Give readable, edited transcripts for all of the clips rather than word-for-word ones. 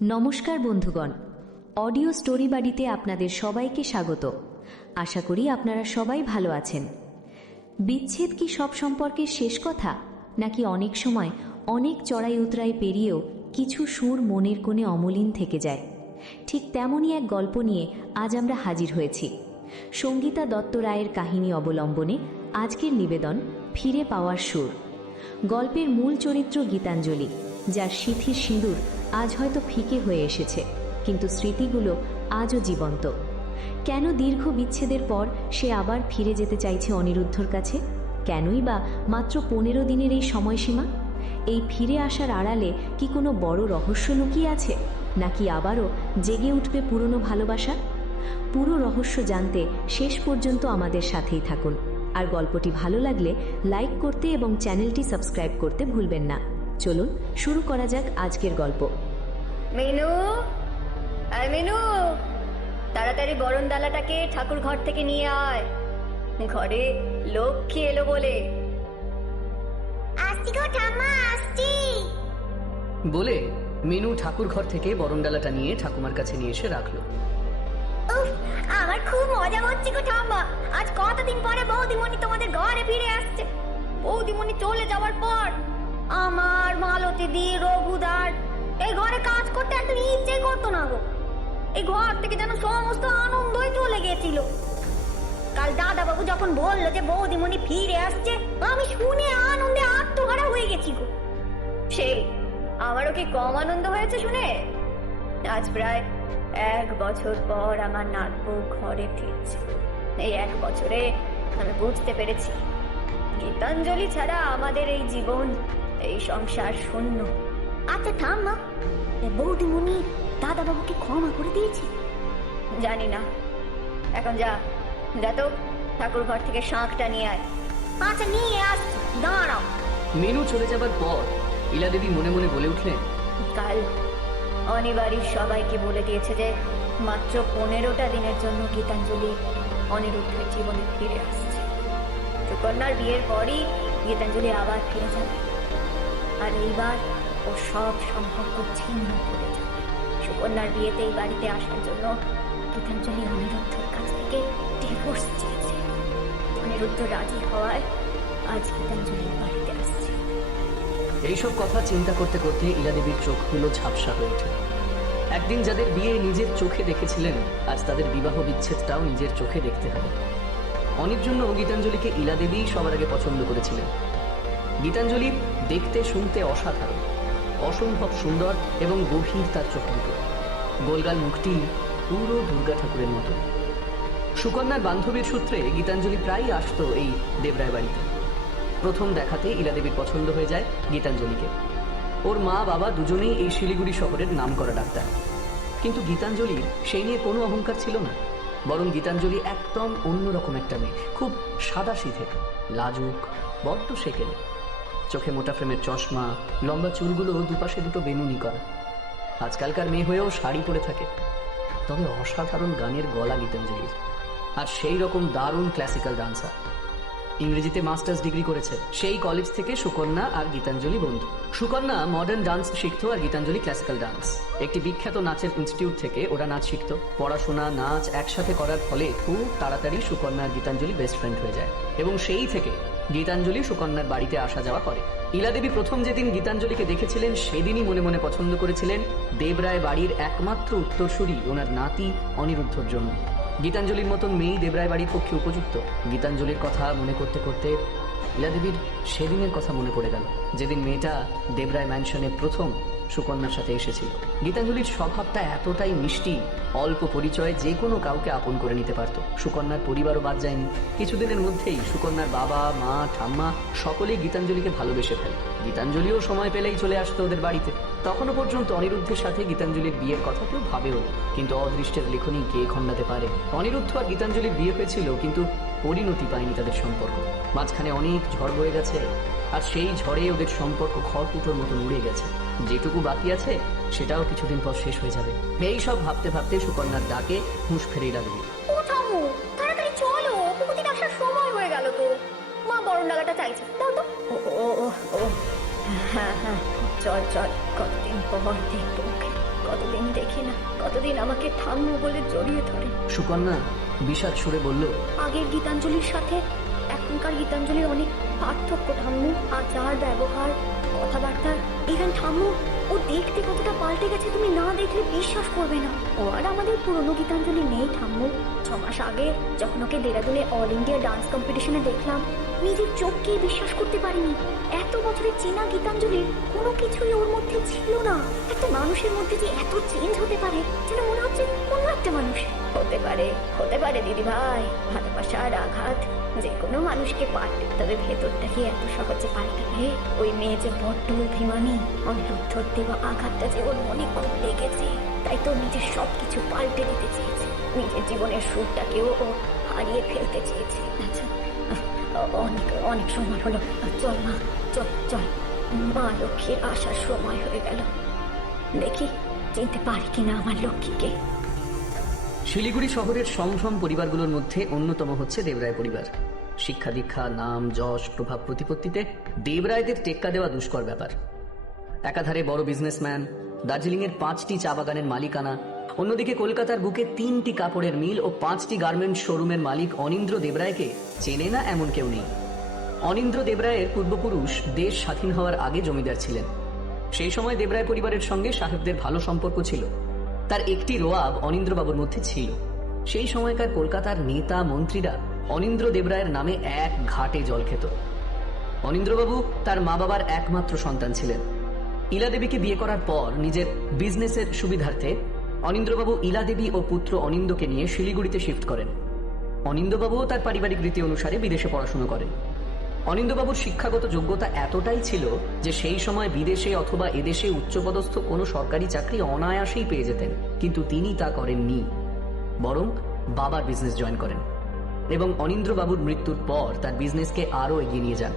নমস্কার বন্ধুগণ, audio story বাড়িতে আপনাদের সবাইকে স্বাগত। আশা করি আপনারা সবাই ভালো আছেন। বিচ্ছেদ কি সব সম্পর্কের শেষ কথা, নাকি অনেক সময় অনেক চড়াই উতরাই পেরিয়েও কিছু সুর মনের কোণে অমলিন থেকে যায়? ঠিক তেমনই এক গল্প নিয়ে আজ আমরা হাজির হয়েছি। সঙ্গীতা দত্ত রায়ের কাহিনী অবলম্বনে আজকের নিবেদন ফিরে পাওয়ার সুর। গল্পের মূল চরিত্র গীতাঞ্জলি, যার সিঁথির সিঁদুর আজ হয়তো ফিকে হয়ে এসেছে, কিন্তু স্মৃতিগুলো আজও জীবন্ত। কেন দীর্ঘ বিচ্ছেদের পর সে আবার ফিরে যেতে চাইছে অনিরুদ্ধর কাছে? কেনই বা মাত্র 15 দিনের এই সময়সীমা? এই ফিরে আসার আড়ালে কি কোনো বড় রহস্য লুকিয়ে আছে, নাকি আবারও জেগে উঠবে পুরনো ভালোবাসা? পুরো রহস্য জানতে শেষ পর্যন্ত আমাদের সাথেই থাকুন। আর গল্পটি ভালো লাগলে লাইক করতে এবং চ্যানেলটি সাবস্ক্রাইব করতে ভুলবেন না। চলুন শুরু করা যাক আজকের গল্প। মিনু, আয় মিনু, তাড়াতাড়ি বরণডালাটাকে ঠাকুর ঘর থেকে নিয়ে আয়, ঘরে লক্ষ্মী এলো বলে। আসছি গো ঠাম্মা, আসছি বলে মিনু ঠাকুর ঘর থেকে বরণডালাটা নিয়ে ঠাকুমার কাছে নিয়ে এসে রাখলো। উফ, আমার খুব মজা হচ্ছে গো ঠাম্মা। আজ কতদিন পরে বৌদিমণি তোমাদের ঘরে ফিরে আসছে। বৌদিমণি চলে যাওয়ার পর আমার মালতী দি, রঘুদার এই ঘরে কাজ করতে একদম ইচ্ছে করতো না গো। এই ঘর থেকে যেন সমস্ত আনন্দই চলে গেছিল। কাল দাদা বাবু যখন বললো যে বৌদিমণি ফিরে আসছে, আমি শুনে আনন্দে আত্মহারা হয়ে গেছি গো। সেই আমারও কি কম আনন্দ হয়েছে শুনে? আজ প্রায় 1 বছর পর আমার নাতবউ ঘরে ফিরছে। এই 1 বছরে আমি বুঝতে পেরেছি, গীতাঞ্জলি ছাড়া আমাদের এই জীবন, এই সংসার শূন্য। আচ্ছা ঠাম্মা, বৌদিমণি দাদা বাবুকে ক্ষমা করে দিয়েছে? জানি না। এখন যা যা তো ঠাকুর ঘর থেকে শাঁখটা নিয়ে আয়। আচ্ছা নিয়ে আসছি, দাঁড়াও। মিনু চলে যাবার পর ইলা দেবী মনে মনে বলে উঠলেন, কাল অনিবাড়ির সবাইকে বলে দিয়েছে যে মাত্র 15টা দিনের জন্য গীতাঞ্জলি অনিরুদ্ধের জীবনে ফিরে আসছে। সুকন্যার বিয়ের পরই গীতাঞ্জলি আবার ফিরে যাবে, আর এইবার ও সব সম্পর্ক ছিন্ন করে যাবে। সুকন্যার বিয়েতে এই বাড়িতে আসার জন্য গীতাঞ্জলি অনিরুদ্ধের কাছ থেকে ডিভোর্স চেয়েছে। অনিরুদ্ধ রাজি হওয়ায় আজ গীতাঞ্জলি বাড়িতে আসছে। এইসব কথা চিন্তা করতে করতে ইলা দেবীর চোখগুলো ঝাপসা হয়ে ওঠে। একদিন যাদের বিয়ে নিজের চোখে দেখেছিলেন, আজ তাদের বিবাহ বিচ্ছেদটাও নিজের চোখে দেখতে হবে। অনির জন্য গীতাঞ্জলিকে ইলা দেবী সবার আগে পছন্দ করেছিলেন। গীতাঞ্জলি দেখতে শুনতে অসাধারণ, অসম্ভব সুন্দর এবং গভীর তার চোখ দুটো। গোলগাল মুখটি পুরো দুর্গা ঠাকুরের মতো। সুকন্যার বান্ধবীর সূত্রে গীতাঞ্জলি প্রায়ই আসতো এই দেবরায় বাড়িতে। প্রথম দেখাতে ইলা দেবীর পছন্দ হয়ে যায় গীতাঞ্জলিকে। ওর মা বাবা দুজনেই এই শিলিগুড়ি শহরের নামকরা ডাক্তার, কিন্তু গীতাঞ্জলির সেই নিয়ে কোনো অহংকার ছিল না। বরং গীতাঞ্জলি একদম অন্যরকম একটা মেয়ে, খুব সাদা সিধে, লাজুক, বড্ড সেকেলে। চোখে মোটা ফ্রেমের চশমা, লম্বা চুলগুলো দুপাশে দুটো বেনুনি করা। আজকালকার মেয়ে হয়েও শাড়ি পরে থাকে। তবে অসাধারণ গানের গলা গীতাঞ্জলির, আর সেই রকম দারুণ ক্লাসিক্যাল ডান্সার। ইংরেজিতে মাস্টার্স ডিগ্রি করেছে। সেই কলেজ থেকে সুকন্যা আর গীতাঞ্জলি বন্ধু। সুকন্যা মডার্ন ডান্স শিখতো আর গীতাঞ্জলি ক্লাসিক্যাল ডান্স। একটি বিখ্যাত নাচের ইনস্টিটিউট থেকে ওরা নাচ শিখতো। পড়াশোনা নাচ একসাথে করার ফলে খুব তাড়াতাড়ি সুকন্যা আর গীতাঞ্জলি বেস্ট ফ্রেন্ড হয়ে যায়, এবং সেই থেকে গীতাঞ্জলি সুকন্যার বাড়িতে আসা যাওয়া করে। ইলা দেবী প্রথম যেদিন গীতাঞ্জলিকে দেখেছিলেন, সেদিনই মনে মনে পছন্দ করেছিলেন দেবরায় বাড়ির একমাত্র উত্তরসূরি ওনার নাতি অনিরুদ্ধর জন্য। গীতাঞ্জলির মতন মেয়েই দেবরায় বাড়ির পক্ষে উপযুক্ত। গীতাঞ্জলির কথা মনে করতে করতে ইলা দেবীর সেদিনের কথা মনে পড়ে গেল, যেদিন মেয়েটা দেবরায় ম্যানশনে প্রথম সুকন্যার সাথে এসেছিল। গীতাঞ্জলির স্বভাবটা এতটাই মিষ্টি, অল্প পরিচয়ে যে কোনো কাউকে আপন করে নিতে পারত। সুকন্যার পরিবারও বাদ যায়নি। কিছুদিনের মধ্যেই সুকন্যার বাবা, মা, ঠাম্মা সকলেই গীতাঞ্জলিকে ভালোবেসে ফেলে। গীতাঞ্জলিও সময় পেলেই চলে আসতো ওদের বাড়িতে। তখনও পর্যন্ত অনিরুদ্ধের সাথে গীতাঞ্জলির বিয়ের কথা কেউ ভাবেও না, কিন্তু অদৃষ্টের লেখনী কে খণ্ডাতে পারে। অনিরুদ্ধ আর গীতাঞ্জলির বিয়ে হয়েছিল, কিন্তু পরিণতি পায়নি তাদের সম্পর্ক। মাঝখানে অনেক ঝড় বয়ে গেছে, আর সেই ঝড়ে ওদের সম্পর্ক খড়কুটোর মতন উড়ে গেছে। যেটুকু বাকি আছে সেটাও কিছুদিন পর শেষ হয়ে যাবে। এই সব ভাবতে ভাবতে সুকন্যার ডাকে হুঁশ ফেরে ইলা দেবী। ও ঠাম্মু, তাড়াতাড়ি চলো, পুকুরটিতে আসার সময় হয়ে গেল তো। মা বরণডালাটা চাইছে, দাও তো। ও ও ও ও হ্যাঁ হ্যাঁ, চল চল, কতদিন পর দেখবো ওকে, কতদিন দেখি না, কতদিন আমাকে ঠাম্মু বলে জড়িয়ে ধরে। সুকন্যা বিষাদ সুরে বলল, আগের গীতাঞ্জলির সাথে এখনকার গীতাঞ্জলির অনেক পার্থক্য ঠাম্মু। আর যার ব্যবহার, কথাবার্তা, ইভেন ঠাম্মু ও দেখতে কতটা পাল্টে গেছে তুমি না দেখলে বিশ্বাস করবে না। ও আর আমাদের পুরনো গীতাঞ্জলি নেই ঠাম্মু। 6 মাস আগে যখন ওকে দেরাদুনে অল ইন্ডিয়া ডান্স কম্পিটিশনে দেখলাম, নিজের চোখকেই বিশ্বাস করতে পারিনি। এত বছরের চেনা গীতাঞ্জলির কোনো কিছুই ওর মধ্যে ছিল না। একটা মানুষের মধ্যে যে এত চেঞ্জ হতে পারে, যেন মনে হচ্ছে অন্য একটা মানুষ। হতে পারে দিদি ভাই, ভালোবাসার আঘাত যে কোনো মানুষকে পাল্টে, তবে ভেতরটাকে এত সহজে পাল্টাবে? ওই মেয়ে যে বড্ড অভিমানী, অনিরুদ্ধর দেওয়া আঘাতটা যে ওর মনে খুব লেগেছে, তাই তো নিজের সবকিছু পাল্টে দিতে চেয়েছে। নিজের জীবনের সুরটাকেও ও হারিয়ে ফেলতে চেয়েছে। আচ্ছা, অনেক অনেক সময় হলো, চল মা, চল চল, মা লক্ষ্মীর আসার সময় হয়ে গেল। দেখি চিনতে পারি কিনা আমার লক্ষ্মীকে। শিলিগুড়ি শহরের সমসম পরিবারগুলোর মধ্যে অন্যতম হচ্ছে দেবরায় পরিবার। শিক্ষা দীক্ষা, নাম যশ, প্রভাব প্রতিপত্তিতে দেবরায়দের টেক্কা দেওয়া দুষ্কর ব্যাপার। একাধারে বড় বিজনেসম্যান, দার্জিলিংয়ের 5টি চা বাগানের মালিকানা, অন্যদিকে কলকাতার বুকে 3টি কাপড়ের মিল ও 5টি গার্মেন্টস শোরুমের মালিক অনিন্দ্র দেবরায়কে চেনে না এমন কেউ নেই। অনিন্দ্র দেবরায়ের পূর্বপুরুষ দেশ স্বাধীন হওয়ার আগে জমিদার ছিলেন। সেই সময় দেবরায় পরিবারের সঙ্গে সাহেবদের ভালো সম্পর্ক ছিল। তার একটি রোয়াব অনিন্দ্রবাবুর মধ্যে ছিল। সেই সময়কার কলকাতার নেতা মন্ত্রীরা অনিন্দ্র দেবরায়ের নামে এক ঘাটে জল খেত। অনিন্দ্রবাবু তার মা বাবার একমাত্র সন্তান ছিলেন। ইলা দেবীকে বিয়ে করার পর নিজের বিজনেসের সুবিধার্থে অনিন্দ্রবাবু ইলা দেবী ও পুত্র অনিন্দকে নিয়ে শিলিগুড়িতে শিফট করেন। অনিন্দবাবুও তার পারিবারিক রীতি অনুসারে বিদেশে পড়াশোনা করেন। অনিন্দবাবুর শিক্ষাগত যোগ্যতা এতটাই ছিল যে সেই সময় বিদেশে অথবা এদেশে উচ্চপদস্থ কোনো সরকারি চাকরি অনায়াসেই পেয়ে যেতেন, কিন্তু তিনি তা করেননি। বরং বাবার বিজনেস জয়েন করেন এবং অনিন্দ্রবাবুর মৃত্যুর পর তার বিজনেসকে আরও এগিয়ে নিয়ে যান।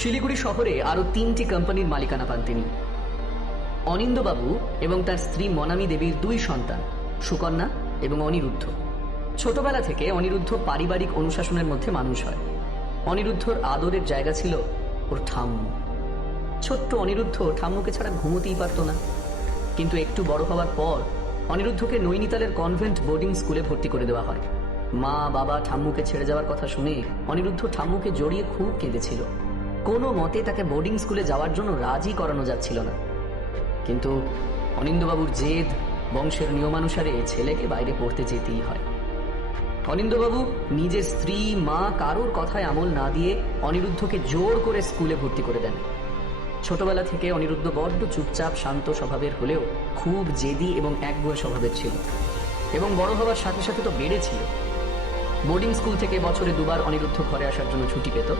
শিলিগুড়ি শহরে আরও 3টি কোম্পানির মালিকানা পান তিনি। অনিন্দবাবু এবং তার স্ত্রী মনামী দেবীর 2 সন্তান, সুকন্যা এবং অনিরুদ্ধ। ছোটবেলা থেকে অনিরুদ্ধ পারিবারিক অনুশাসনের মধ্যে মানুষ হয়। অনিরুদ্ধর আদরের জায়গা ছিল ওর ঠাম্মু। ছোট্ট অনিরুদ্ধ ঠাম্মুকে ছাড়া ঘুমোতেই পারত না। কিন্তু একটু বড় হওয়ার পর অনিরুদ্ধকে নৈনিতালের কনভেন্ট বোর্ডিং স্কুলে ভর্তি করে দেওয়া হয়। মা বাবা ঠাম্মুকে ছেড়ে যাওয়ার কথা শুনে অনিরুদ্ধ ঠাম্মুকে জড়িয়ে খুব কেঁদেছিল। কোনো মতে তাকে বোর্ডিং স্কুলে যাওয়ার জন্য রাজি করানো যাচ্ছিল না। কিন্তু অনিন্দবাবুর জেদ, বংশের নিয়মানুসারে ছেলেকে বাইরে পড়তে যেতেই হয়। অনিন্দবাবু নিজের স্ত্রী, মা কারোর কথায় আমল না দিয়ে অনিরুদ্ধকে জোর করে স্কুলে ভর্তি করে দেন। ছোটবেলা থেকে অনিরুদ্ধ বড্ড চুপচাপ শান্ত স্বভাবের হলেও খুব জেদি এবং একগুঁয়ে স্বভাবের ছিল, এবং বড় হওয়ার সাথে সাথে তো বেড়েছিল। বোর্ডিং স্কুল থেকে বছরে 2 বার অনিরুদ্ধ ঘরে আসার জন্য ছুটি পেত।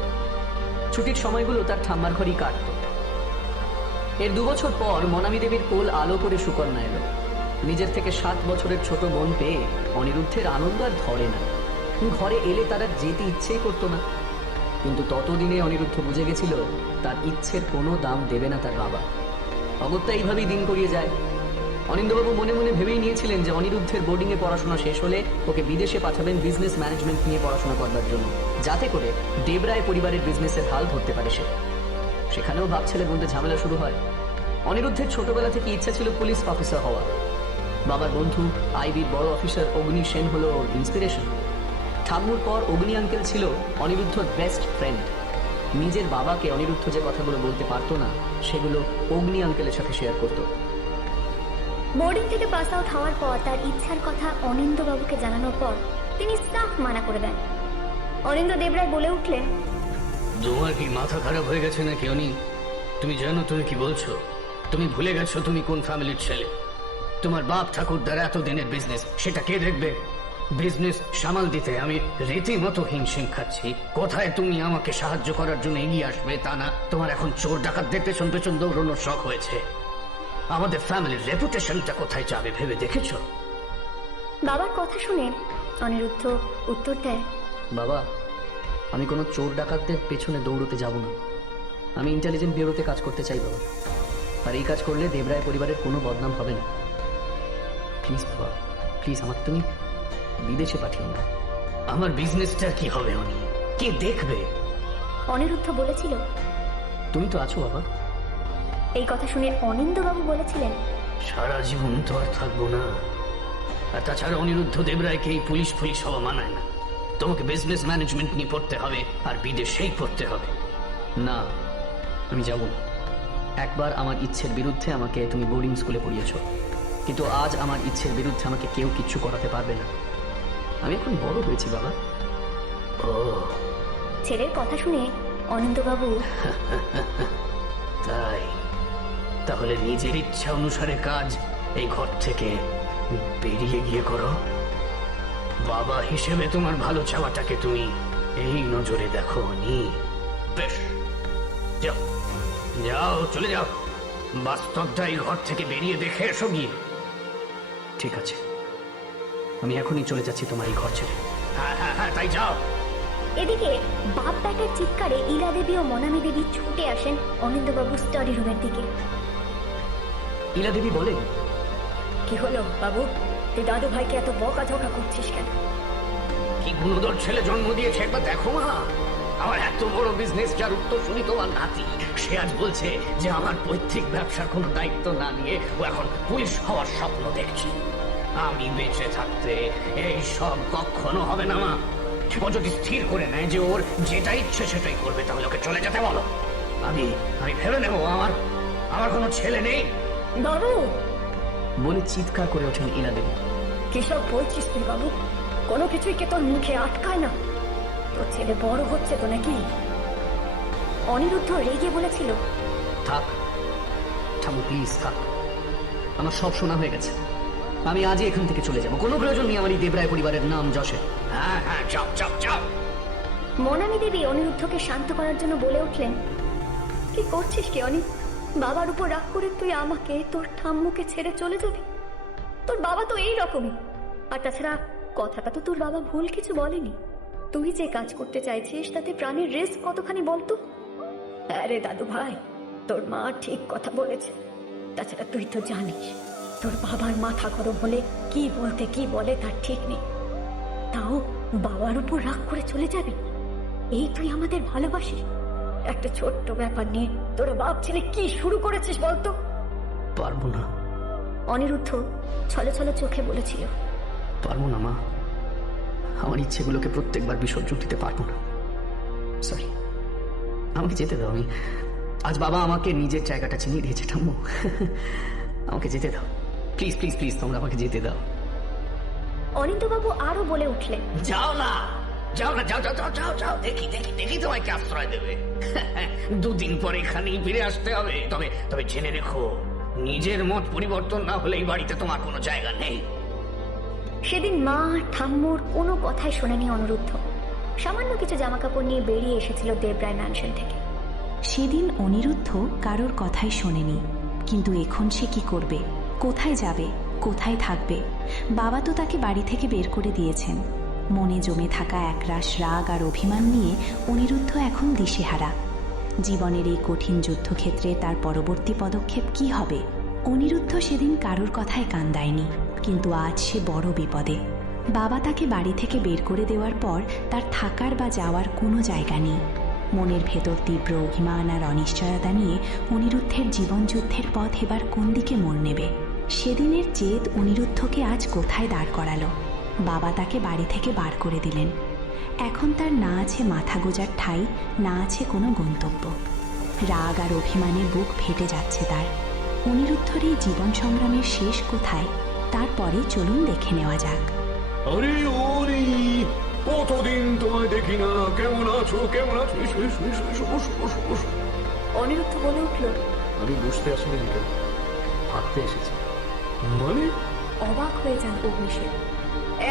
ছুটির সময়গুলো তার ঠাম্মার ঘরেই কাটত। এর 2 বছর পর মনামী দেবীর কোল আলো করে সুকন্যা এলো। নিজের থেকে 7 বছরের ছোট বোন পেয়ে অনিরুদ্ধের আনন্দ আর ধরে না। ঘরে এলে তার আর যেতে ইচ্ছেই করতো না। কিন্তু ততদিনে অনিরুদ্ধ বুঝে গেছিল তার ইচ্ছের কোনো দাম দেবে না তার বাবা। অগত্যা এইভাবেই দিন করিয়ে যায়। অনিন্দবাবু মনে মনে ভেবেই নিয়েছিলেন যে অনিরুদ্ধের বোর্ডিংয়ে পড়াশোনা শেষ হলে ওকে বিদেশে পাঠাবেন বিজনেস ম্যানেজমেন্ট নিয়ে পড়াশোনা করবার জন্য, যাতে করে দেবরায় পরিবারের বিজনেসের হাল ধরতে পারে সে। সেখানেও বাপ ছেলের মধ্যে ঝামেলা শুরু হয়। অনিরুদ্ধের ছোটবেলা থেকে ইচ্ছা ছিল পুলিশ অফিসার হওয়া। বাবার বন্ধু আইবির বড় অফিসার অগ্নি সেন হলো ওর ইন্সপিরেশন। ঠাম্মুর পর অগ্নি আঙ্কেল ছিল অনিরুদ্ধর বেস্ট ফ্রেন্ড। নিজের বাবাকে অনিরুদ্ধ যে কথাগুলো বলতে পারতো না, সেগুলো অগ্নি আঙ্কেলের সাথে শেয়ার করতো। বোর্ডিং থেকে পাস আউট হওয়ার পর তার ইচ্ছার কথা অনিন্দবাবুকে জানানোর পর তিনি সাফ মানা করে দেন। অনিন্দ্র দেবরায় বলে উঠলেন, তোমার কি মাথা খারাপ হয়ে গেছে নাকি অনি? তুমি জানো তুমি কি বলছো? তুমি ভুলে গেছো তুমি কোন ফ্যামিলির ছেলে। তোমার বাপ ঠাকুরদার এতদিনের বিজনেস, সেটা কে দেখবে? বিজনেস সামাল দিতে আমি রীতিমতো হিমশিম খাচ্ছি। কোথায় তুমি আমাকে সাহায্য করার জন্য এগিয়ে আসবে তা না, তোমার এখন চোর ডাকাতদের পেছন পেছন দৌড়ানোর শখ হয়েছে। আমাদের ফ্যামিলির রেপুটেশনটা কোথায় যাবে ভেবে দেখেছো? বাবার কথা শুনে অনিরুদ্ধ উত্তর দেয়, বাবা, আমি কোনো চোর ডাকাতদের পেছনে দৌড়তে যাব না। আমি ইন্টেলিজেন্ট ব্যুরোতে কাজ করতে চাই বাবা। আর এই কাজ করলে দেবরায় পরিবারের কোনো বদনাম হবে না। প্লিজ বাবা, প্লিজ আমাকে তুমি বিদেশে পাঠিও না। আমার বিজনেসটার কি হবে অনি? কে দেখবে? অনিরুদ্ধ বলেছিল, তুমি তো আছো বাবা। এই কথা শুনে অনিন্দবাবু বলেছিলেন, সারা জীবন তো আর থাকবো না। আর তাছাড়া অনিরুদ্ধ দেবরায়কে এই পুলিশ হওয়া মানায় না। তোমাকে বিজনেস ম্যানেজমেন্ট নিয়ে পড়তে হবে, আর বিদেশেই পড়তে হবে। না, আমি যাব না। একবার আমার ইচ্ছের বিরুদ্ধে আমাকে তুমি বোর্ডিং স্কুলে পড়িয়েছ, কিন্তু আজ আমার ইচ্ছের বিরুদ্ধে আমাকে কেউ কিচ্ছু করাতে পারবে না। আমি এখন বড় হয়েছি বাবা। ও ছেলের কথা শুনে অনন্তবাবু তাই? তাহলে নিজের ইচ্ছা অনুসারে কাজ এই ঘর থেকে বেরিয়ে গিয়ে করো। বাবা হিসেবে তোমার ভালো চাওয়াটাকে তুমি এই নজরে দেখো নি। বেশ, যাও যাও, চলে যাও। বাস্তবটা এই ঘর থেকে বেরিয়ে দেখে এসো গিয়ে। ঠিক আছে, আমি এখনই চলে যাচ্ছি তোমার এই ঘর ছেড়ে। হ্যাঁ হ্যাঁ হ্যাঁ, তাই যাও। এদিকে বাপ বেটার চিৎকারে ইলা দেবী ও মনামী দেবী ছুটে আসেন অনিন্দবাবু স্টাডি রুমের দিকে। ইলা দেবী বলেন, কি হলো বাবু, তুই দাদু ভাইকে এত বকাঝকা করছিস কেন? কি গুণধর ছেলে জন্ম দিয়েছে একবার দেখো মা। আমার এত বড় বিজনেস যার উত্তরসূরি তোমার নাতি, সে আজ বলছে যে আমার পৈতৃক ব্যবসার কোনো দায়িত্ব না নিয়ে ও এখন পুলিশ হওয়ার স্বপ্ন দেখছে। আমি বেঁচে থাকতে এই সব কখনো হবে না মা। ও যদি স্থির করে নেয় যে ওর যেটা ইচ্ছে সেটাই করবে, তাহলে ওকে চলে যেতে বলো। আমি ভেবে নেবো আমার কোনো ছেলে নেই। বাবু, বলে চিৎকার করে ওঠেন ইলা দেবী। কিসব বলছিস তুই বাবু? কোনো কিছুই কে তোর মুখে আটকায় না। তোর ছেলে বড় হচ্ছে তো নাকি? অনিরুদ্ধ রেগে বলেছিল, থাক ঠাকুর, প্লিজ থাক। আমার সব শোনা হয়ে গেছে। আমি আজই এখান থেকে চলে যাব। কোনো প্রয়োজন নেই আমার এই দেবরায় পরিবারের নাম যশে। হ্যাঁ হ্যাঁ, যাও যাও যাও। মনামী দেবী অনিরুদ্ধকে শান্ত করার জন্য বলে উঠলেন, কি করছিস কি অনি? বাবার উপর রাগ করে তুই আমাকে, তোর ঠাম্মুকে ছেড়ে চলে যাবি? তোর বাবা তো এই রকমই। আর তাছাড়া কথাটা তো তোর বাবা ভুল কিছু বলেনি। তুই যে কাজ করতে চাইছিস তাতে প্রাণের রিস্ক কতখানি বলতো? আরে দাদু ভাই, তোর মা ঠিক কথা বলেছে। তাছাড়া তুই তো জানিস তোর বাবার মাথা গরম হলে কি বলতে কি বলে তার ঠিক নেই। তাও বাবার উপর রাগ করে চলে যাবি? এই তুই আমাদের ভালোবাসিস? একটা ছোট্ট ব্যাপার নিয়ে তোর বাপ ছেলে কি শুরু করেছিস বলতো? পারবো না। অনিরুদ্ধ ছলো ছলো চোখে বলেছিল, পারবো না মা। আমার ইচ্ছেগুলোকে প্রত্যেকবার বিসর্জন দিতে পারবো না। সরি, আমাকে যেতে দাও। আজ বাবা আমাকে নিজের জায়গাটা চিনিয়ে দিয়েছে ঠাম্মু। আমাকে যেতে দাও, প্লিজ প্লিজ প্লিজ, তোমরা আমাকে যেতে দাও। অনিন্দবাবু আরো বলে উঠলেন, যাও না, যাও না, যাও যাও যাও যাও যাও, দেখি দেখি দেখি তোমাকে আশ্রয় দেবে। দুদিন পর এখানেই ফিরে আসতে হবে। তবে তবে জেনে রেখো, নিজের মত পরিবর্তন না হলে এই বাড়িতে তোমার কোনো জায়গা নেই। সেদিন মা ঠাম্মুর কোনো কথাই শোনেনি অনিরুদ্ধ। সামান্য কিছু জামাকাপড় নিয়ে বেরিয়ে এসেছিল দেবরায় ম্যানশন থেকে। সেদিন অনিরুদ্ধ কারোর কথাই শোনেনি, কিন্তু এখন সে কি করবে? কোথায় যাবে? কোথায় থাকবে? বাবা তো তাকে বাড়ি থেকে বের করে দিয়েছেন। মনে জমে থাকা একরাশ রাগ আর অভিমান নিয়ে অনিরুদ্ধ এখন দিশেহারা। জীবনের এই কঠিন যুদ্ধক্ষেত্রে তার পরবর্তী পদক্ষেপ কি হবে? অনিরুদ্ধ সেদিন কারোর কথায় কান দেয়নি, কিন্তু আজ সে বড় বিপদে। বাবা তাকে বাড়ি থেকে বের করে দেওয়ার পর তার থাকার বা যাওয়ার কোনো জায়গা নেই। মনের ভেতর তীব্র অভিমান আর অনিশ্চয়তা নিয়ে অনিরুদ্ধের জীবনযুদ্ধের পথ এবার কোন দিকে মোড় নেবে? সেদিনের জেদ অনিরুদ্ধকে আজ কোথায় দাঁড় করালো? বাবা তাকে বাড়ি থেকে বার করে দিলেন। এখন তার না আছে মাথা গোজার ঠাঁই, না আছে কোনো গন্তব্য। রাগ আর অভিমানে বুক ফেটে যাচ্ছে তার। অনিরুদ্ধর এই জীবন সংগ্রামের শেষ কোথায়? তারপরে চলুন দেখে নেওয়া যাক। আরে ওরে, কতদিন তোমায় দেখি না। কেমন আছো? কেমন আছো? এসো এসো এসো এসো, বসো বসো বসো। অনিরুদ্ধ বলে উঠলো, আমি বুঝতে আসলে থাকতে এসেছি। মানে? অবাক হয়ে যান অগ্নিশের।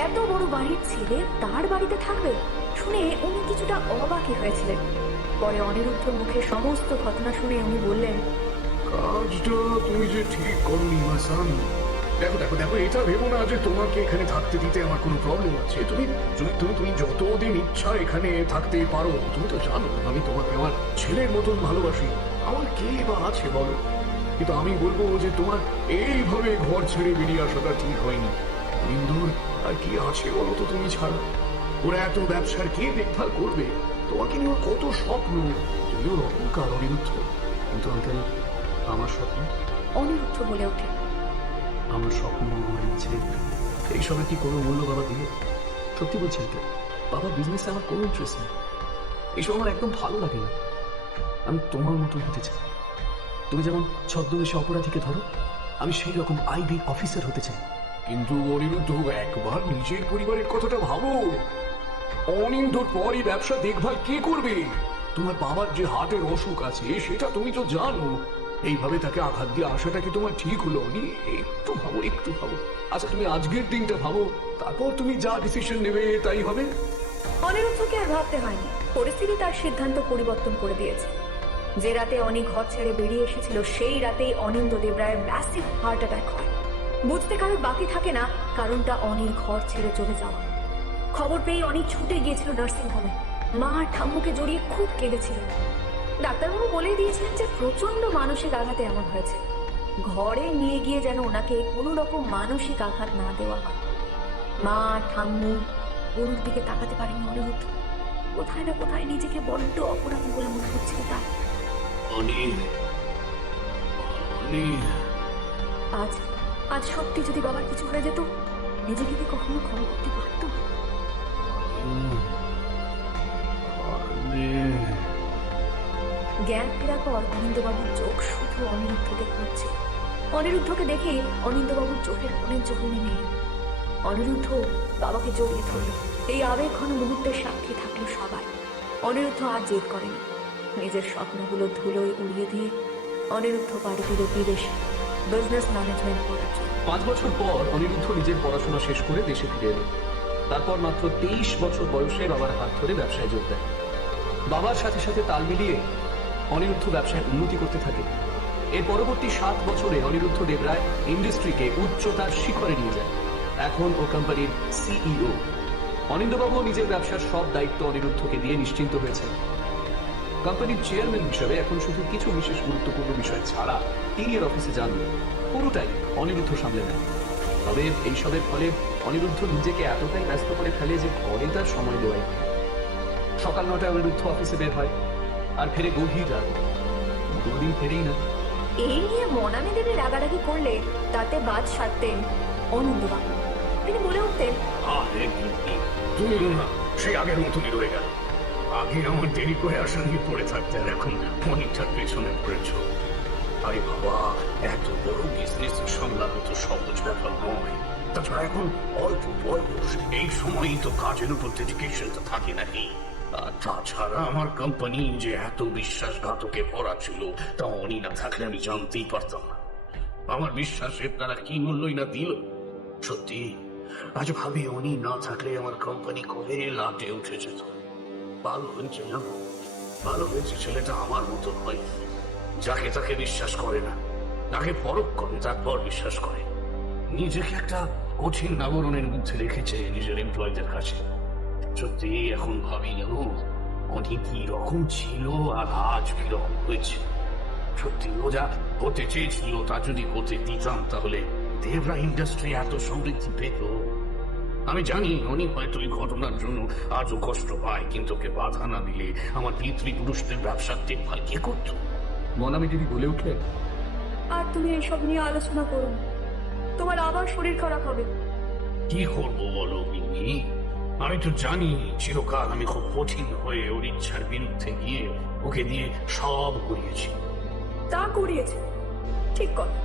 এত বড় বাড়ির ছেলে তার বাড়িতে থাকবে শুনে উনি কিছুটা অবাকই হয়েছিলেন। পরে অনিরুদ্ধর মুখে সমস্ত ঘটনা শুনে উনি বললেন, কাজটা তুমি যে ঠিক করনি মাসান। দেখো দেখো দেখো, এটা ভেবো না যে তোমাকে এখানে থাকতে দিতে আমার কোনো প্রবলেম আছে। তুমি তুমি তুমি তুমি যতদিন ইচ্ছা এখানে থাকতে পারো। তুমি তো জানো আমি তোমাকে আমার ছেলের মতন ভালোবাসি। আমার কে বা আছে বলো? কিন্তু আমি বলবো যে তোমার এইভাবে ঘর ছেড়ে বেরিয়ে আসাটা ঠিক হয়নি। ইন্দুর আর কি আছে বলো তো তুমি ছাড়া? ওরা এত ব্যবসার কে দেখভাল করবে? তোমাকে নিয়ে ওর কত স্বপ্ন, যদিও অহংকার অনিরুদ্ধ, কিন্তু আঙ্কেল আমার স্বপ্ন। অনিরুদ্ধ বলে ওঠে, আমার স্বপ্ন, আমার ইচ্ছে, এইসবে কি কোনো মূল্য বাবা দিল? সত্যি বলছি আঙ্কেল, বাবার বিজনেসে আমার কোনো ইন্টারেস্ট নেই। এইসব আমার একদম ভালো লাগে না। আমি তোমার মতো হতে চাই। তুমি যেমন ছদ্মবেশে অপরাধীকে ধরো, আমি সেই রকম আইবি অফিসার হতে চাই। কিন্তু অনিরুদ্ধ, একবার নিজের পরিবারের কথাটা ভাবো। অনিরুদ্ধর পরই ব্যবসা দেখভাল কে করবে? তোমার বাবার যে হার্টের অসুখ আছে সেটা তুমি তো জানো। এইভাবে তাকে আঘাত দিয়ে আসাটা কি তোমার ঠিক হলো? একটু ভাবো, একটু ভাবো। আচ্ছা, তুমি আজকের দিনটা ভাবো, তারপর তুমি যা ডিসিশন নেবে তাই হবে। অনিরুদ্ধকে আর ভাবতে হয়নি, পরিস্থিতি তার সিদ্ধান্ত পরিবর্তন করে দিয়েছে। যে রাতে অনি ঘর ছেড়ে বেরিয়ে এসেছিল সেই রাতেই অনিন্দ দেবরায়ের ম্যাসিভ হার্ট অ্যাটাক হয়। বুঝতে কারোর বাকি থাকে না কারণটা অনির ঘর ছেড়ে চলে যাওয়া। খবর পেয়ে অনি ছুটে গিয়েছিল নার্সিং হোমে। মা আর ঠাম্মুকে জড়িয়ে খুব কেঁদেছিল। ডাক্তারবাবু বলেই দিয়েছিলেন যে প্রচন্ড মানসিক আঘাতে এমন হয়েছে। ঘরে নিয়ে গিয়ে যেন ওনাকে কোনো রকম মানসিক আঘাত না দেওয়া হয়। মা ঠাম্মু গরুর দিকে তাকাতে পারেনি অনিরুদ্ধ। কোথায় না কোথায় নিজেকে বড্ড অপরাধী বলে মনে হচ্ছিল তার। আজ আজ সত্যি যদি বাবার কিছু হয়ে যেত, নিজেকে কি কখনো ক্ষমা করতে পারত? জ্ঞান ফেরার পর অনিন্দবাবুর চোখ শুধু অনিরুদ্ধকে খুঁজছে। অনিরুদ্ধকে দেখে অনিন্দবাবুর চোখের অনেক জল নেমে এলো। অনিরুদ্ধ বাবাকে জড়িয়ে ধরল। এই আবেগ ঘন মুহূর্তের সাক্ষী থাকলো সবাই। অনিরুদ্ধ আর জেদ করেনি। নিজের স্বপ্নগুলো ধুলোয় উড়িয়ে দিয়ে অনিরুদ্ধ বাড়ি দিল বিদেশে বিজনেস ম্যানেজমেন্ট করার জন্য। 5 বছর পর অনিরুদ্ধ নিজের পড়াশোনা শেষ করে দেশে ফিরে এলো। তারপর মাত্র 23 বছর বয়সে বাবার হাত ধরে ব্যবসায় যোগ দেয়। বাবার সাথে সাথে তাল মিলিয়ে অনিরুদ্ধ ব্যবসায় উন্নতি করতে থাকে। এর পরবর্তী 7 বছরে অনিরুদ্ধ দেবরায় ইন্ডাস্ট্রিকে উচ্চতার শিখরে নিয়ে যায়। এখন ও কোম্পানির সিইও। অনিন্দবাবু নিজের ব্যবসার সব দায়িত্ব অনিরুদ্ধকে দিয়ে নিশ্চিন্ত হয়েছেন। কোম্পানির চেয়ারম্যান হিসেবে এখন শুধু কিছু বিশেষ গুরুত্বপূর্ণ বিষয় ছাড়া তিনি এর অফিসে যান, পুরোটাই অনিরুদ্ধ সামলে নেয়। তবে এইসবের ফলে অনিরুদ্ধ নিজেকে এতটাই ব্যস্ত করে ফেলে যে ঘরে তার সময় দেওয়াই হয়। সকাল 9টায় অনিরুদ্ধ অফিসে বের হয় আর ফেরে গভীর রাত। দুদিন ফেরেই না। এই নিয়ে মনামি দেবী রাগারাগি করলে তাতে বাদ সারতেন অনিন্দবাবু। তিনি বলে উঠতেন, তুমি না সেই আগের মতনই রয়ে গেল। আগে আমার দেরি করে আসা নিয়ে পড়ে থাকতে, আর এখন অনেকটার পেছনে পড়েছ। আরে বাবা, এত বড় বিজনেস সামলানো তো সহজ ব্যাপার নয়। তাছাড়া এখন অল্প বয়স, এই সময়ই তো কাজের উপর ডেডিকেশনটা থাকে নাকি। আর তাছাড়া আমার কোম্পানি যে এত বিশ্বাসঘাতকে ভরা ছিল তা অনি না থাকলে আমি জানতেই পারতাম না। আমার বিশ্বাসের তারা কি মূল্যই না দিল। সত্যি আজ ভাবি উনি না থাকলে আমার কোম্পানি কবে লাটে উঠে যেত। ভালো হয়েছে জানো, ভালো হয়েছে ছেলেটা আমার মতো হয়, যাকে তাকে বিশ্বাস করে না, তাকে পরখ করে তারপর বিশ্বাস করে। নিজেকে একটা কঠিন আবরণের মধ্যে রেখেছে নিজের এমপ্লয়ীদের কাছে। সত্যি এখন ভাবি জানো উনি কি রকম ছিল আর আজ কি রকম হয়েছে। সত্যি ও যা হতে চেয়েছিল তা যদি হতে দিতাম তাহলে দেবরা ইন্ডাস্ট্রি এত সমৃদ্ধি পেত। আমি জানি উনি হয়তো এই ঘটনার জন্য আজও কষ্ট পায়, কিন্তু ওকে বাধা না দিলে আমার পিতৃপুরুষদের ব্যবসার দেখভাল কে করত? মনামি দেবী বলে উঠলেন, আর তুমি এইসব নিয়ে আলোচনা করো না। তোমার আবার শরীর খারাপ হবে। কি করবো বলো মিমি? আমি তো জানি চিরকাল আমি খুব কঠিন হয়ে ওর ইচ্ছার বিরুদ্ধে গিয়ে ওকে দিয়ে সব করিয়েছি। তা করিয়েছে ঠিক কথা,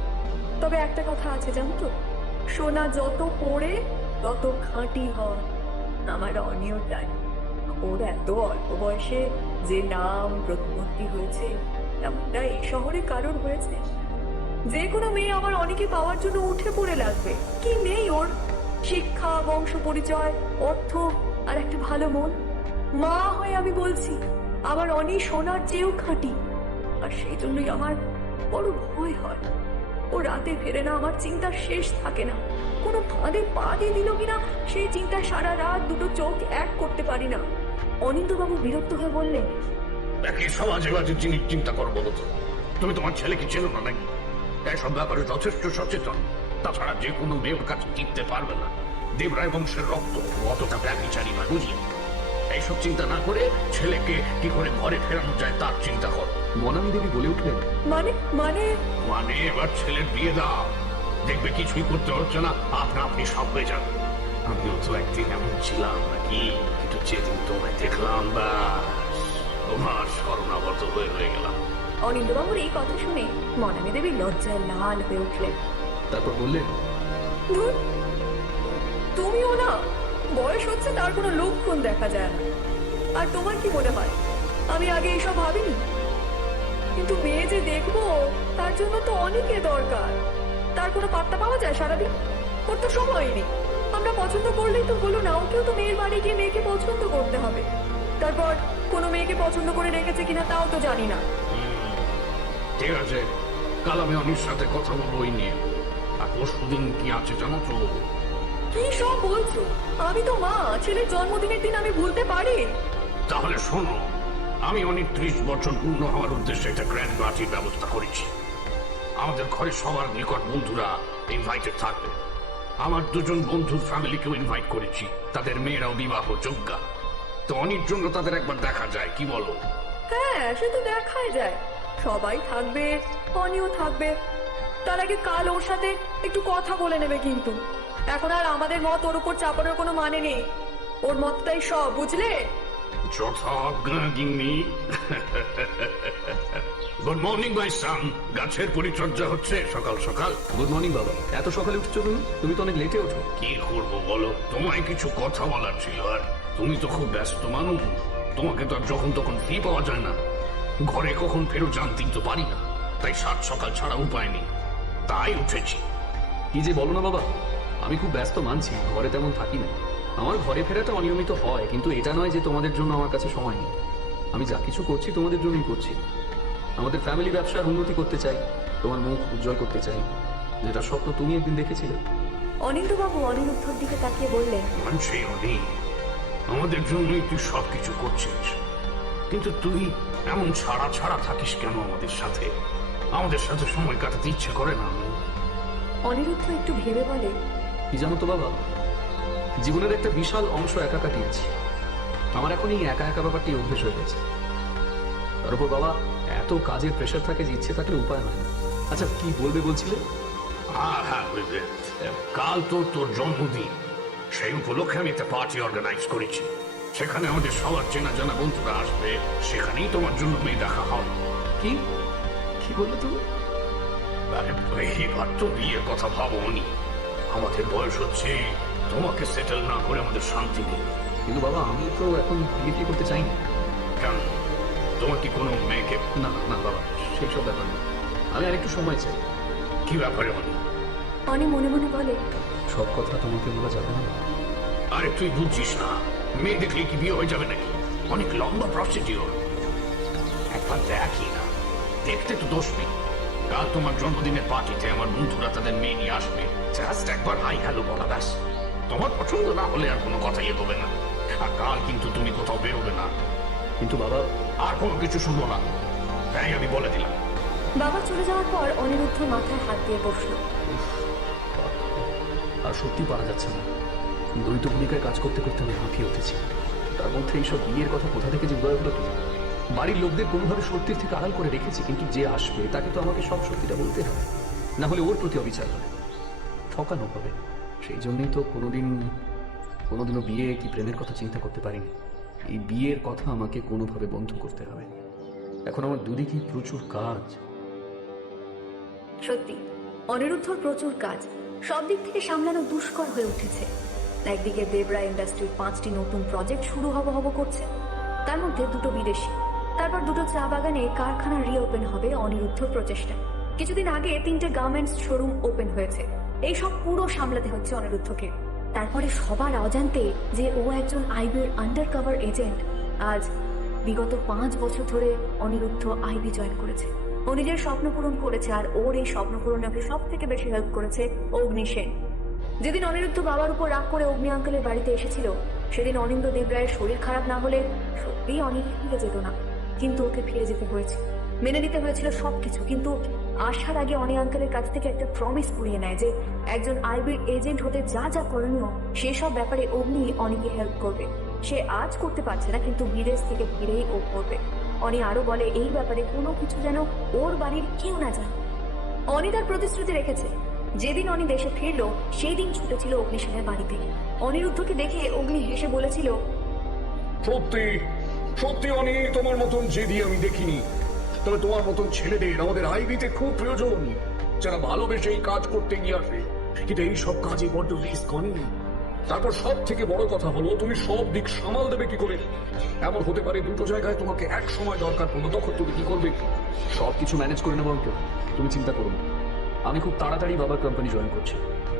তবে একটা কথা আছে জানো তো, সোনা যত পড়ে তত খাঁটি হয়। আমার অনিও তাই। ওর এত অল্প বয়সে যে নাম প্রতিপত্তি হয়েছে এমনটা এই শহরে কারোর হয়েছে? যে কোনো মেয়ে আমার অনেকে পাওয়ার জন্য উঠে পড়ে লাগবে। কি নেই ওর? শিক্ষা, বংশ পরিচয়, অর্থ আর একটা ভালো মন। মা হয়ে আমি বলছি আমার অনি সোনার চেয়েও খাঁটি। আর সেই জন্যই আমার বড় ভয় হয়। ও রাতে ফেরে না, আমার চিন্তার শেষ থাকে না। কোনো ফাঁদে পা দিয়ে দিল কিনা সেই চিন্তা সারা রাত দুটো চোখ এক করতে পারি না। অনিন্দবাবু বিরক্ত হয়ে বললেন, দেখি সমাজে বাজে জিনিস চিন্তা করো বলো তো। তুমি তোমার ছেলেকে চেনো না নাকি? এসব ব্যাপারে যথেষ্ট সচেতন। তাছাড়া যে কোনো মেয়ের কাছে টিকতে পারবে না। দেবরায় বংশের রক্ত অতটা ব্যভিচারী না, বুঝলি? এইসব চিন্তা না করে ছেলেকে কি করে ঘরে ফেরানো যায় তার চিন্তা কর। মনামি দেবী বলে উঠলেন, মানে মানে মানে এবার ছেলের বিয়ে দাও। দেখবে কিছুই করতে হচ্ছে না, আপনি সব হয়ে যাবে। আমিও তো একদিন এমন ছিলাম নাকি, কিন্তু যেদিন তোমায় দেখলাম ব্যাস তোমার শরণাগত হয়ে গেলাম। অনিন্দ্যবাবুর এই কথা শুনে মনামী দেবী লজ্জায় লাল হয়ে উঠলেন। তারপর বললেন, ধুর, তুমিও না, বয়স হচ্ছে তার কোনো লক্ষণ দেখা যায় না। আর তোমার কি মনে হয় আমি আগে এসব ভাবিনি? কিন্তু মেয়ে যে দেখবো তার জন্য তো অনেকের দরকার। তার কোনো পাত্তা পাওয়া যায় সারাদিন? ওর তো সময় নেই। আমরা পছন্দ করলেই তো হলো না, ওকেও তো মেয়ের বাড়ি গিয়ে মেয়েকে পছন্দ করতে হবে। তারপর কোনো মেয়েকে পছন্দ করে রেখেছে কিনা তাও তো জানি না। ঠিক আছে, কাল আমি অনির সাথে কথা বলবো ওই নিয়ে। আর পরশুদিন কি আছে জানো তো? কি সব বলছো? আমি তো মা, ছেলের জন্মদিনের দিন আমি ভুলতে পারি? তাহলে শোনো, আমি অনেক 30 বছর পূর্ণ হওয়ার উদ্দেশ্যে একটা গ্র্যান্ড পার্টির ব্যবস্থা করেছি। আমাদের ঘরে সবার নিকট বন্ধুরা ইনভাইটেড থাকবে। আমার 2 জন বন্ধুর ফ্যামিলিকেও ইনভাইট করেছি, তাদের মেয়েরাও বিবাহ যোগ্যা। তো অনির জন্য তাদের একবার দেখা যায়, কি বলো? হ্যাঁ, সে তো দেখাই যায়। সবাই থাকবে, অনিও থাকবে। তার আগে কাল ওর সাথে একটু কথা বলে নেবে কিন্তু। এখন আর আমাদের মত ওর উপর চাপানোর কোনো মানে নেই। ওর মতটাই সব, বুঝলে? যথাজ্ঞা গিন্নি। গুড মর্নিং মাই সান। গাছের পরিচর্যা হচ্ছে সকাল সকাল? গুড মর্নিং বাবা। এত সকালে উঠছো তুমি? তুমি তো অনেক লেটে ওঠো। কি করবো বলো, তোমায় কিছু কথা বলার ছিল। আর তুমি তো খুব ব্যস্ত মানুষ, তোমাকে তো আর যখন তখন ফ্রি পাওয়া যায় না। ঘরে কখন ফেরত জানতেই তো পারি না, তাই সাত সকাল ছাড়া উপায় নেই, তাই উঠেছি। কি যে বলো না বাবা, আমি খুব ব্যস্ত মানছি, ঘরে তেমন থাকি না। আমার ঘরে ফেরাটা অনিয়মিত হয়, কিন্তু এটা নয় যে তোমাদের জন্য আমার কাছে সময় নেই। আমি যা কিছু করছি তোমাদের জন্যই করছি। আমাদের ফ্যামিলি ব্যবসার উন্নতি করতে চাই, তোমার মুখ উজ্জ্বল করতে চাই, যেটা স্বপ্ন তুমি একদিন দেখেছিলে। অনিন্দ্যবাবু অনিরুদ্ধর দিকে তাকিয়ে বললেন, মানছি অনি, আমাদের জন্যই তুই সবকিছু করছিস, কিন্তু তুই এমন ছাড়া ছাড়া থাকিস কেন আমাদের সাথে? আমাদের সাথে সময় কাটাতে ইচ্ছে করে না? অনিরুদ্ধ একটু ভেবে বলে, কি জানো তো বাবা, জীবনের একটা বিশাল অংশ একা কাটিয়েছি। আমার এখন এই একা একা ব্যাপারটি অভ্যেস হয়ে গেছে। তার উপর বাবা এত কাজের প্রেশার থাকে যে ইচ্ছে থাকলে উপায় হয় না। আচ্ছা কি বলবে বলছিলে? হ্যাঁ, কাল তো তোর জন্মদিন, সেই উপলক্ষে আমি একটা পার্টি অর্গানাইজ করেছি। সেখানে আমাদের সবার চেনা জানা বন্ধুরা আসবে, সেখানেই তোমার জন্য মেয়ে দেখা হবে। কি কি বললে তুমি? আরে এইবার তো বিয়ের কথা ভাবো নি, আমাদের বয়স হচ্ছে, তোমাকে সেটেল না করে আমাদের শান্তি নেই। কিন্তু বাবা আমি তো এখন বিয়ে করতে চাই না। কেন, তোমার কি কোনো মেয়েকে? না না বাবা, সেই সব ব্যাপার না, আমি আর একটু সময় চাই। কি ব্যাপারে অনি? অনি মনে মনে বলে, সব কথা তোমাকে বলা যাবে না। আরে তুই বুঝছিস না, মেয়ে দেখলে কি বিয়ে হয়ে যাবে নাকি? অনেক লম্বা প্রসিডিওর। একবার দেখি না, দেখতে তো দোষ নেই। কাল তোমার জন্মদিনের পার্টিতে আমার বন্ধুরা তাদের মেয়ে নিয়ে আসবে, জাস্ট একবার হাই হ্যালো বলা ব্যাস। তোমার পছন্দ না হলে আর কোনো কথাই এগোবে না। আর কাল কিন্তু তুমি কোথাও বেরোবে না। কিন্তু বাবা, আর কোনো কিছু শুনবো না, তাই আমি বলে দিলাম। বাবা চলে যাওয়ার পর অনিরুদ্ধ মাথায় হাত দিয়ে বসলো। আর সত্যি পারা যাচ্ছে না, দ্বৈত ভূমিকায় কাজ করতে করতে আমি হাঁপিয়ে উঠেছি। তার মধ্যে এইসব বিয়ের কথা কোথা থেকে যে উদয় হলো কি? বাড়ির লোকদের কোনোভাবে সত্যির থেকে আড়াল করে রেখেছি, কিন্তু যে আসবে তাকে তো আমাকে সব সত্যিটা বলতে হবে, না হলে ওর প্রতি অবিচার হবে, ঠকানো হবে। সেই জন্যই তো কোনোদিনও বিয়ে কি প্রেমের কথা চিন্তা করতে পারিনি। এই বিয়ের কথা আমাকে কোনোভাবে বন্ধ করতে হবে। এখন আমার দুদিকেই প্রচুর কাজ। সত্যি অনিরুদ্ধর প্রচুর কাজ, সব দিক থেকে সামলানো দুষ্কর হয়ে উঠেছে। একদিকে দেবরা ইন্ডাস্ট্রির 5টি নতুন প্রজেক্ট শুরু হব করছে, তার মধ্যে 2টো বিদেশি। তারপর 2টো চা বাগানে কারখানা রিওপেন হবে অনিরুদ্ধর প্রচেষ্টা। কিছুদিন আগে 3টে গার্মেন্টস শোরুম ওপেন হয়েছে। এই সব পুরো সামলাতে হচ্ছে অনিরুদ্ধকে। তারপরে সবার অজান্তে যে ও একজন আইবির আন্ডারকভার এজেন্ট। আজ বিগত 5 বছর ধরে অনিরুদ্ধ আইবি জয়েন করেছে। ও নিজের স্বপ্ন পূরণ করেছে, আর ওর এই স্বপ্ন পূরণে ওকে সব থেকে বেশি হেল্প করেছে অগ্নি সেন। যেদিন অনিরুদ্ধ বাবার উপর রাগ করে অগ্নি আঙ্কেলের বাড়িতে এসেছিল, সেদিন অনিন্দ্য দেবরায়ের শরীর খারাপ না হলে সত্যিই অনেক ফিরে যেত না, কিন্তু ওকে ফিরে যেতে হয়েছে। মেনে নিতে হয়েছিল সবকিছু, কিন্তু আসার আগে অনি আঙ্কেলের কাছ থেকে একটা প্রমিস করিয়ে নেয় যে একজন আইবির এজেন্ট হতে যা যা করণীয় সেসব ব্যাপারে অগ্নি অনিকে হেল্প করবে। সে আজ করতে পারছে না, কিন্তু বিদেশ থেকে ফিরেই ও করবে। অনি আরো বলে এই ব্যাপারে কোনো কিছু যেন ওর বাড়ির কেউ না জানে। অনি তার প্রতিশ্রুতি রেখেছে, যেদিন অনি দেশে ফিরলো সেই দিন ছুটেছিল অগ্নিসেনের বাড়িতে। অনিরুদ্ধকে দেখে অগ্নি হেসে বলেছিল, সত্যি সত্যি অনি, তোমার মতন জেদি আমি দেখিনি। তবে তোমার মতন ছেলেদের আমাদের আইবিতে খুব প্রয়োজন, যারা ভালোবেসে এই কাজ করতে গিয়ে আসে। কিন্তু এই সব কাজে বড্ড রিস্ক অনি। তারপর সব থেকে বড় কথা হলো, তুমি সব দিক সামাল দেবে কি করে? এমন হতে পারে দুটো জায়গায় তোমাকে এক সময় দরকার পড়লো, তখন তুমি কি করবে? সবকিছু ম্যানেজ করে নেবো অঙ্কেল, তুমি চিন্তা করো না। আমি খুব তাড়াতাড়ি বাবার কোম্পানি জয়েন করছি।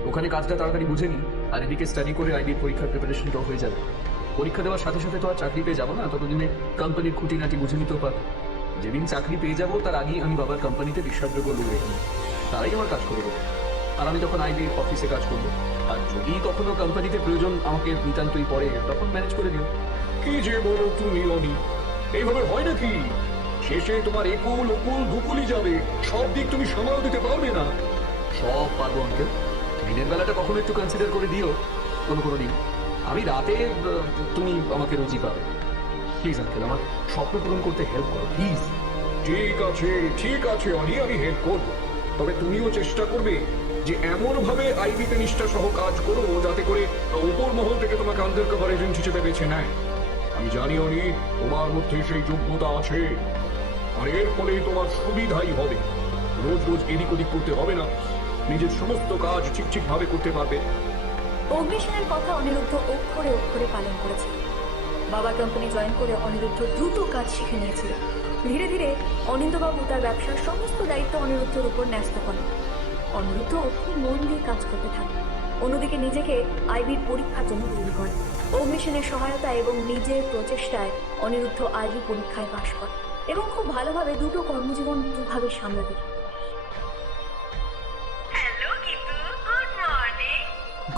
ওখানে কাজটা তাড়াতাড়ি বুঝে নিই, আর এদিকে স্টাডি করে আইবির পরীক্ষার প্রিপারেশনটাও হয়ে যাবে। পরীক্ষা দেওয়ার সাথে সাথে তো আর চাকরি পেয়ে যাবো না, ততদিনে কোম্পানির খুঁটিনাটি বুঝে নিতেও পারবো। যেদিন চাকরি পেয়ে যাবো তার আগেই আমি বাবার কোম্পানিতে বিশ্বাসযোগ্য লোক রেখে তারাই আমার কাজ করে দেবো, আর আমি তখন আইবির অফিসে কাজ করবো। আর যদি তখনও কোম্পানিতে প্রয়োজন আমাকে নিতান্তই পড়ে, তখন ম্যানেজ করে দিও। কি যে বলো তুমি অনি, এইভাবে হয় নাকি? শেষে তোমার একুল উকুল দুকুলই যাবে, সব দিক তুমি সামাল দিতে পারবে না। সব পারবো অঙ্কেল, দিনের বেলাটা কখনো একটু কনসিডার করে দিও কোনো কোনো দিন। আমি রাতে তুমি আমাকে রুচি পাবে। প্লিজ আঙ্কেল, আমার স্বপ্ন পূরণ করতে হেল্প করো প্লিজ। ঠিক আছে অনি, আমি হেল্প করব। তবে তুমিও চেষ্টা করবে যে এমন ভাবে আইবিতে নিষ্ঠা সহ কাজ করো যাতে করে উপর মহল থেকে তোমাকে আন্ডার কভার এজেন্ট হিসেবে বেছে নেয়। আমি জানি অনি, তোমার মধ্যে সেই যোগ্যতা আছে, আর এর ফলে তোমার সুবিধাই হবে। রোজ রোজ এদিক ওদিক করতে হবে না, নিজের সমস্ত কাজ ঠিক ভাবে করতে পারবে। অগ্নিসেনের কথা অনিরুদ্ধ অক্ষরে অক্ষরে পালন করেছিল। বাবা কোম্পানি জয়েন করে অনিরুদ্ধ দ্রুত কাজ শিখে নিয়েছিল। ধীরে ধীরে অনিন্দবাবু তার ব্যবসার সমস্ত দায়িত্ব অনিরুদ্ধের উপর ন্যস্ত করেন। অনিরুদ্ধ খুব মন দিয়ে কাজ করতে থাকে, অন্যদিকে নিজেকে আইবির পরীক্ষার জন্য তৈরি করে। অগ্নিসেনের সহায়তা এবং নিজের প্রচেষ্টায় অনিরুদ্ধ আইবি পরীক্ষায় পাশ করে এবং খুব ভালোভাবে দুটো কর্মজীবন দুভাবে সামলাতে থাকে।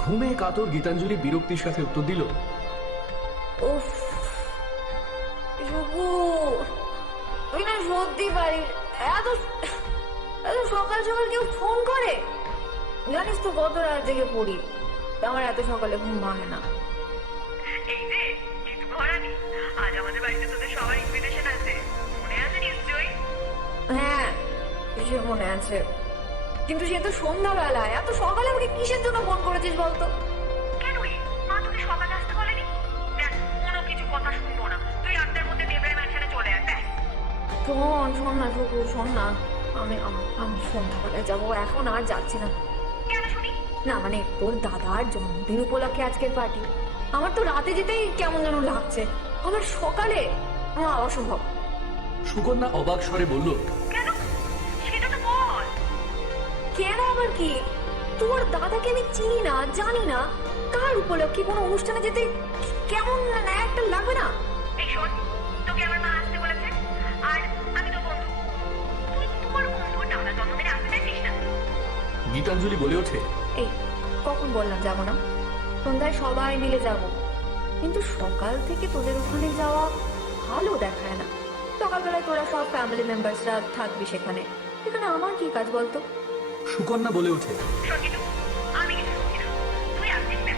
ঘুমে কাতর গীতাঞ্জলি বিরক্তির সাথে উত্তর দিল, উফ রঘু, তুই না সত্যি পারিস, এত এত সকাল সকাল কেউ ফোন করে? জানিস তো কত রাত থেকে পড়ি, আমার এত সকালে ঘুম ভাঙে না। এই যে জিতু ঘরানি, আজ আমাদের বাড়িতে তোদের সবার ইনভিটেশন আছে, মনে আছে নিশ্চয়ই? হ্যাঁ, সে মনে আছে, কিন্তু সে তো সন্ধ্যাবেলা, এত সকালে আমাকে কিসের জন্য ফোন করেছিস বলতো? কেন মা তোকে সকালে আসতে বলেনি? দেখ, কোনো কিছু কথা শুনবো না, তুই 8টার মধ্যে দেবরায় ম্যানশনে চলে আয়। শোন না রঘু, শোন না, আমি সন্ধ্যাবেলায় যাবো, এখন আর যাচ্ছি না। কেন শুনি? না মানে তোর দাদার জন্মদিন উপলক্ষে আজকের পার্টি, আমার তো রাতে যেতেই কেমন যেন লাগছে, আমার সকালে অসম্ভব। সুকন্যা অবাক স্বরে বলল, কেন? সেটা তো বল। কেন আবার কি? তোর দাদাকে আমি চিনি না, জানি না, কার উপলক্ষে কোনো অনুষ্ঠানে যেতে কেমন না একটা লাগবে না? এই শোন, তোকে আমার মা আসতে বলেছে, আর আমি তো বন্ধু, তুই তোর বন্ধুর দাদা জন্মদিনে আসতে চাইছিস না? গীতাঞ্জলি বলে ওঠে, এই কখন বললাম যাবো না? সন্ধ্যায় সবাই মিলে যাব, কিন্তু সকাল থেকে তোদের ওখানে যাওয়া ভালো দেখায় না। সকালবেলায় তোরা সব ফ্যামিলি মেম্বার্সরা থাকবি সেখানে, এখানে আমার কি কাজ বলতো? সুকন্যা বলে ওঠে, শোন কিন্তু, আমি কিছু শুনছি না, তুই আসছিস না?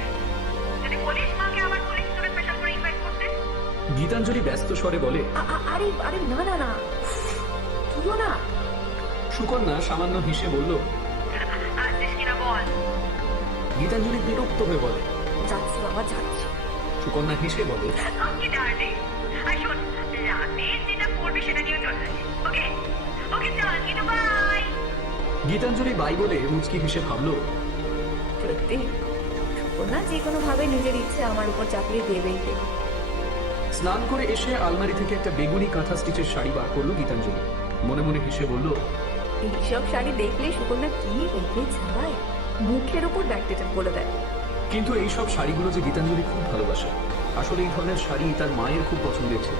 যদি বলিস মাকে আবার বলিস তোকে স্পেশাল করে ইনভাইট করতে। গীতাঞ্জলি ব্যস্ত স্বরে বলে, আরে আরে না না না, তুইও না। সুকন্যা সামান্য হেসে বলল, আসছিস কিনা বল। গীতাঞ্জলি বিরক্ত হয়ে বলে, যাচ্ছি বাবা, যাচ্ছি। সুকন্যা হেসে বলে, ওকে ডার্লিং, আর শোন, রাতে যেটা করবি সেটা নিয়ে চলে আসিস। ওকে ওকে, চল কিন্তু, বাই। গীতাঞ্জলি বাই বলে মুচকি হেসে ভাবল, সত্যি না, যে কোনো ভাবে নিজের ইচ্ছে আমার উপর চাপিয়ে দেবেই দেবে। স্নান করে এসে আলমারি থেকে একটা বেগুনি কাঁথা স্টিচের শাড়ি বার করলো গীতাঞ্জলি। মনে মনে হেসে বলল, এইসব শাড়ি দেখলে সুকন্যা কি রেখে যায়, মুখের উপর ব্যাকটেটেড বলে দেয়। কিন্তু এইসব শাড়িগুলো যে গীতাঞ্জলি খুব ভালোবাসে। আসলে এই ধরনের শাড়ি তার মায়ের খুব পছন্দের ছিল।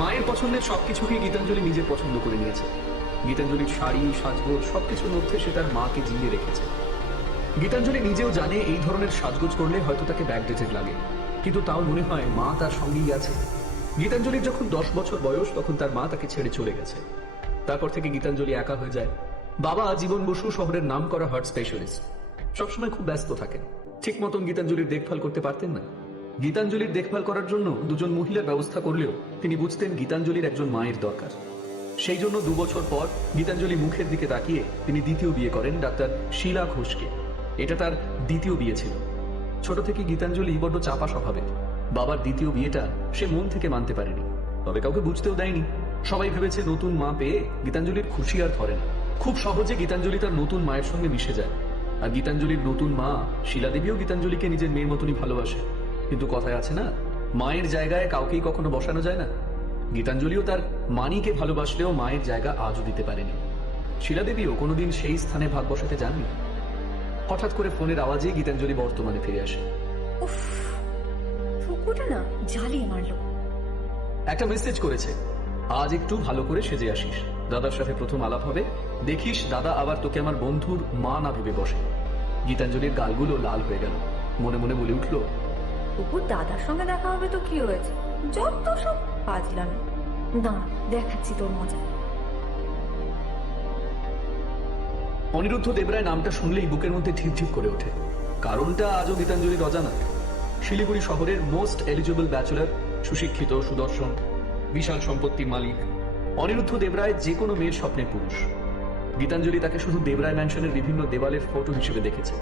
মায়ের পছন্দের সবকিছুকে গীতাঞ্জলি নিজে পছন্দ করে নিয়েছে। গীতাঞ্জলির শাড়ি, সাজগোজ সবকিছুর মধ্যে সে তার মাকে জিইয়ে রেখেছে। গীতাঞ্জলি নিজেও জানে এই ধরনের সাজগোজ করলে হয়তো তাকে ব্যাকডেটেড লাগে, কিন্তু তাও মনে হয় মা তার সঙ্গেই আছে। গীতাঞ্জলির যখন 10 বছর বয়স, তখন তার মা তাকে ছেড়ে চলে গেছে। তারপর থেকে গীতাঞ্জলি একা হয়ে যায়। বাবা জীবন বসু শহরের নাম করা হার্ট স্পেশালিস্ট, সবসময় খুব ব্যস্ত থাকেন, ঠিক মতন গীতাঞ্জলির দেখভাল করতে পারতেন না। গীতাঞ্জলির দেখভাল করার জন্য দুজন মহিলার ব্যবস্থা করলেও তিনি বুঝতেন গীতাঞ্জলির একজন মায়ের দরকার। সেই জন্য 2 বছর পর গীতাঞ্জলি মুখের দিকে তাকিয়ে তিনি দ্বিতীয় বিয়ে করেন ডাক্তার শীলা ঘোষকে। এটা তার দ্বিতীয় বিয়ে ছিল। ছোট থেকে গীতাঞ্জলি বড্ড চাপা স্বভাবের। বাবার দ্বিতীয় বিয়েটা সে মন থেকে মানতে পারেনি, তবে কাউকে বুঝতেও দেয়নি। সবাই ভেবেছে নতুন মা পেয়ে গীতাঞ্জলির খুশি আর ধরে না। খুব সহজে গীতাঞ্জলি তার নতুন মায়ের সঙ্গে মিশে যায়। আর গীতাঞ্জলির নতুন মা শিলাদেবীও গীতাঞ্জলিকে নিজের মেয়ের মতনই ভালোবাসে। কিন্তু কথায় আছে না, মায়ের জায়গায় কাউকেই কখনো বসানো যায় না। গীতাঞ্জলিও তার মানিকে ভালোবাসলেও মায়ের জায়গা আজও দিতে পারেনি। শিলাদেবীও কোনোদিন সেই স্থানে ভাগ বসাতে যাননি। হঠাৎ করে ফোনের আওয়াজে গীতাঞ্জলি বর্তমানে ফিরে আসে। উফ, ফুকুটা না জ্বালিয়ে মারলো। একটা মেসেজ করেছে, আজ একটু ভালো করে সেজে আসিস, দাদার সাথে প্রথম আলাপ হবে, দেখিস দাদা আবার তোকে আমার বন্ধুর মা না ভেবে বসে। গীতাঞ্জলির গালগুলো লাল হয়ে গেল। মনে মনে বলে উঠল, ফুকুর দাদার সঙ্গে দেখা হবে তো কি হয়েছে, যত সব পাজলাম। না, দেখাচ্ছি তোর মজা। অনিরুদ্ধ দেবরায় নামটা শুনলেই বুকের মধ্যে ঠিপ ঠিপ করে ওঠে। কারণটা আজও গীতাঞ্জলির অজানা। শিলিগুড়ি শহরের মোস্ট এলিজিবল ব্যাচেলার, সুশিক্ষিত, সুদর্শন, বিশাল সম্পত্তির মালিক অনিরুদ্ধ দেবরায় যে কোনো মেয়ের স্বপ্নের পুরুষ। গীতাঞ্জলি তাকে শুধু দেবরায় ম্যানশনের বিভিন্ন দেওয়ালের ফটো হিসেবে দেখেছে।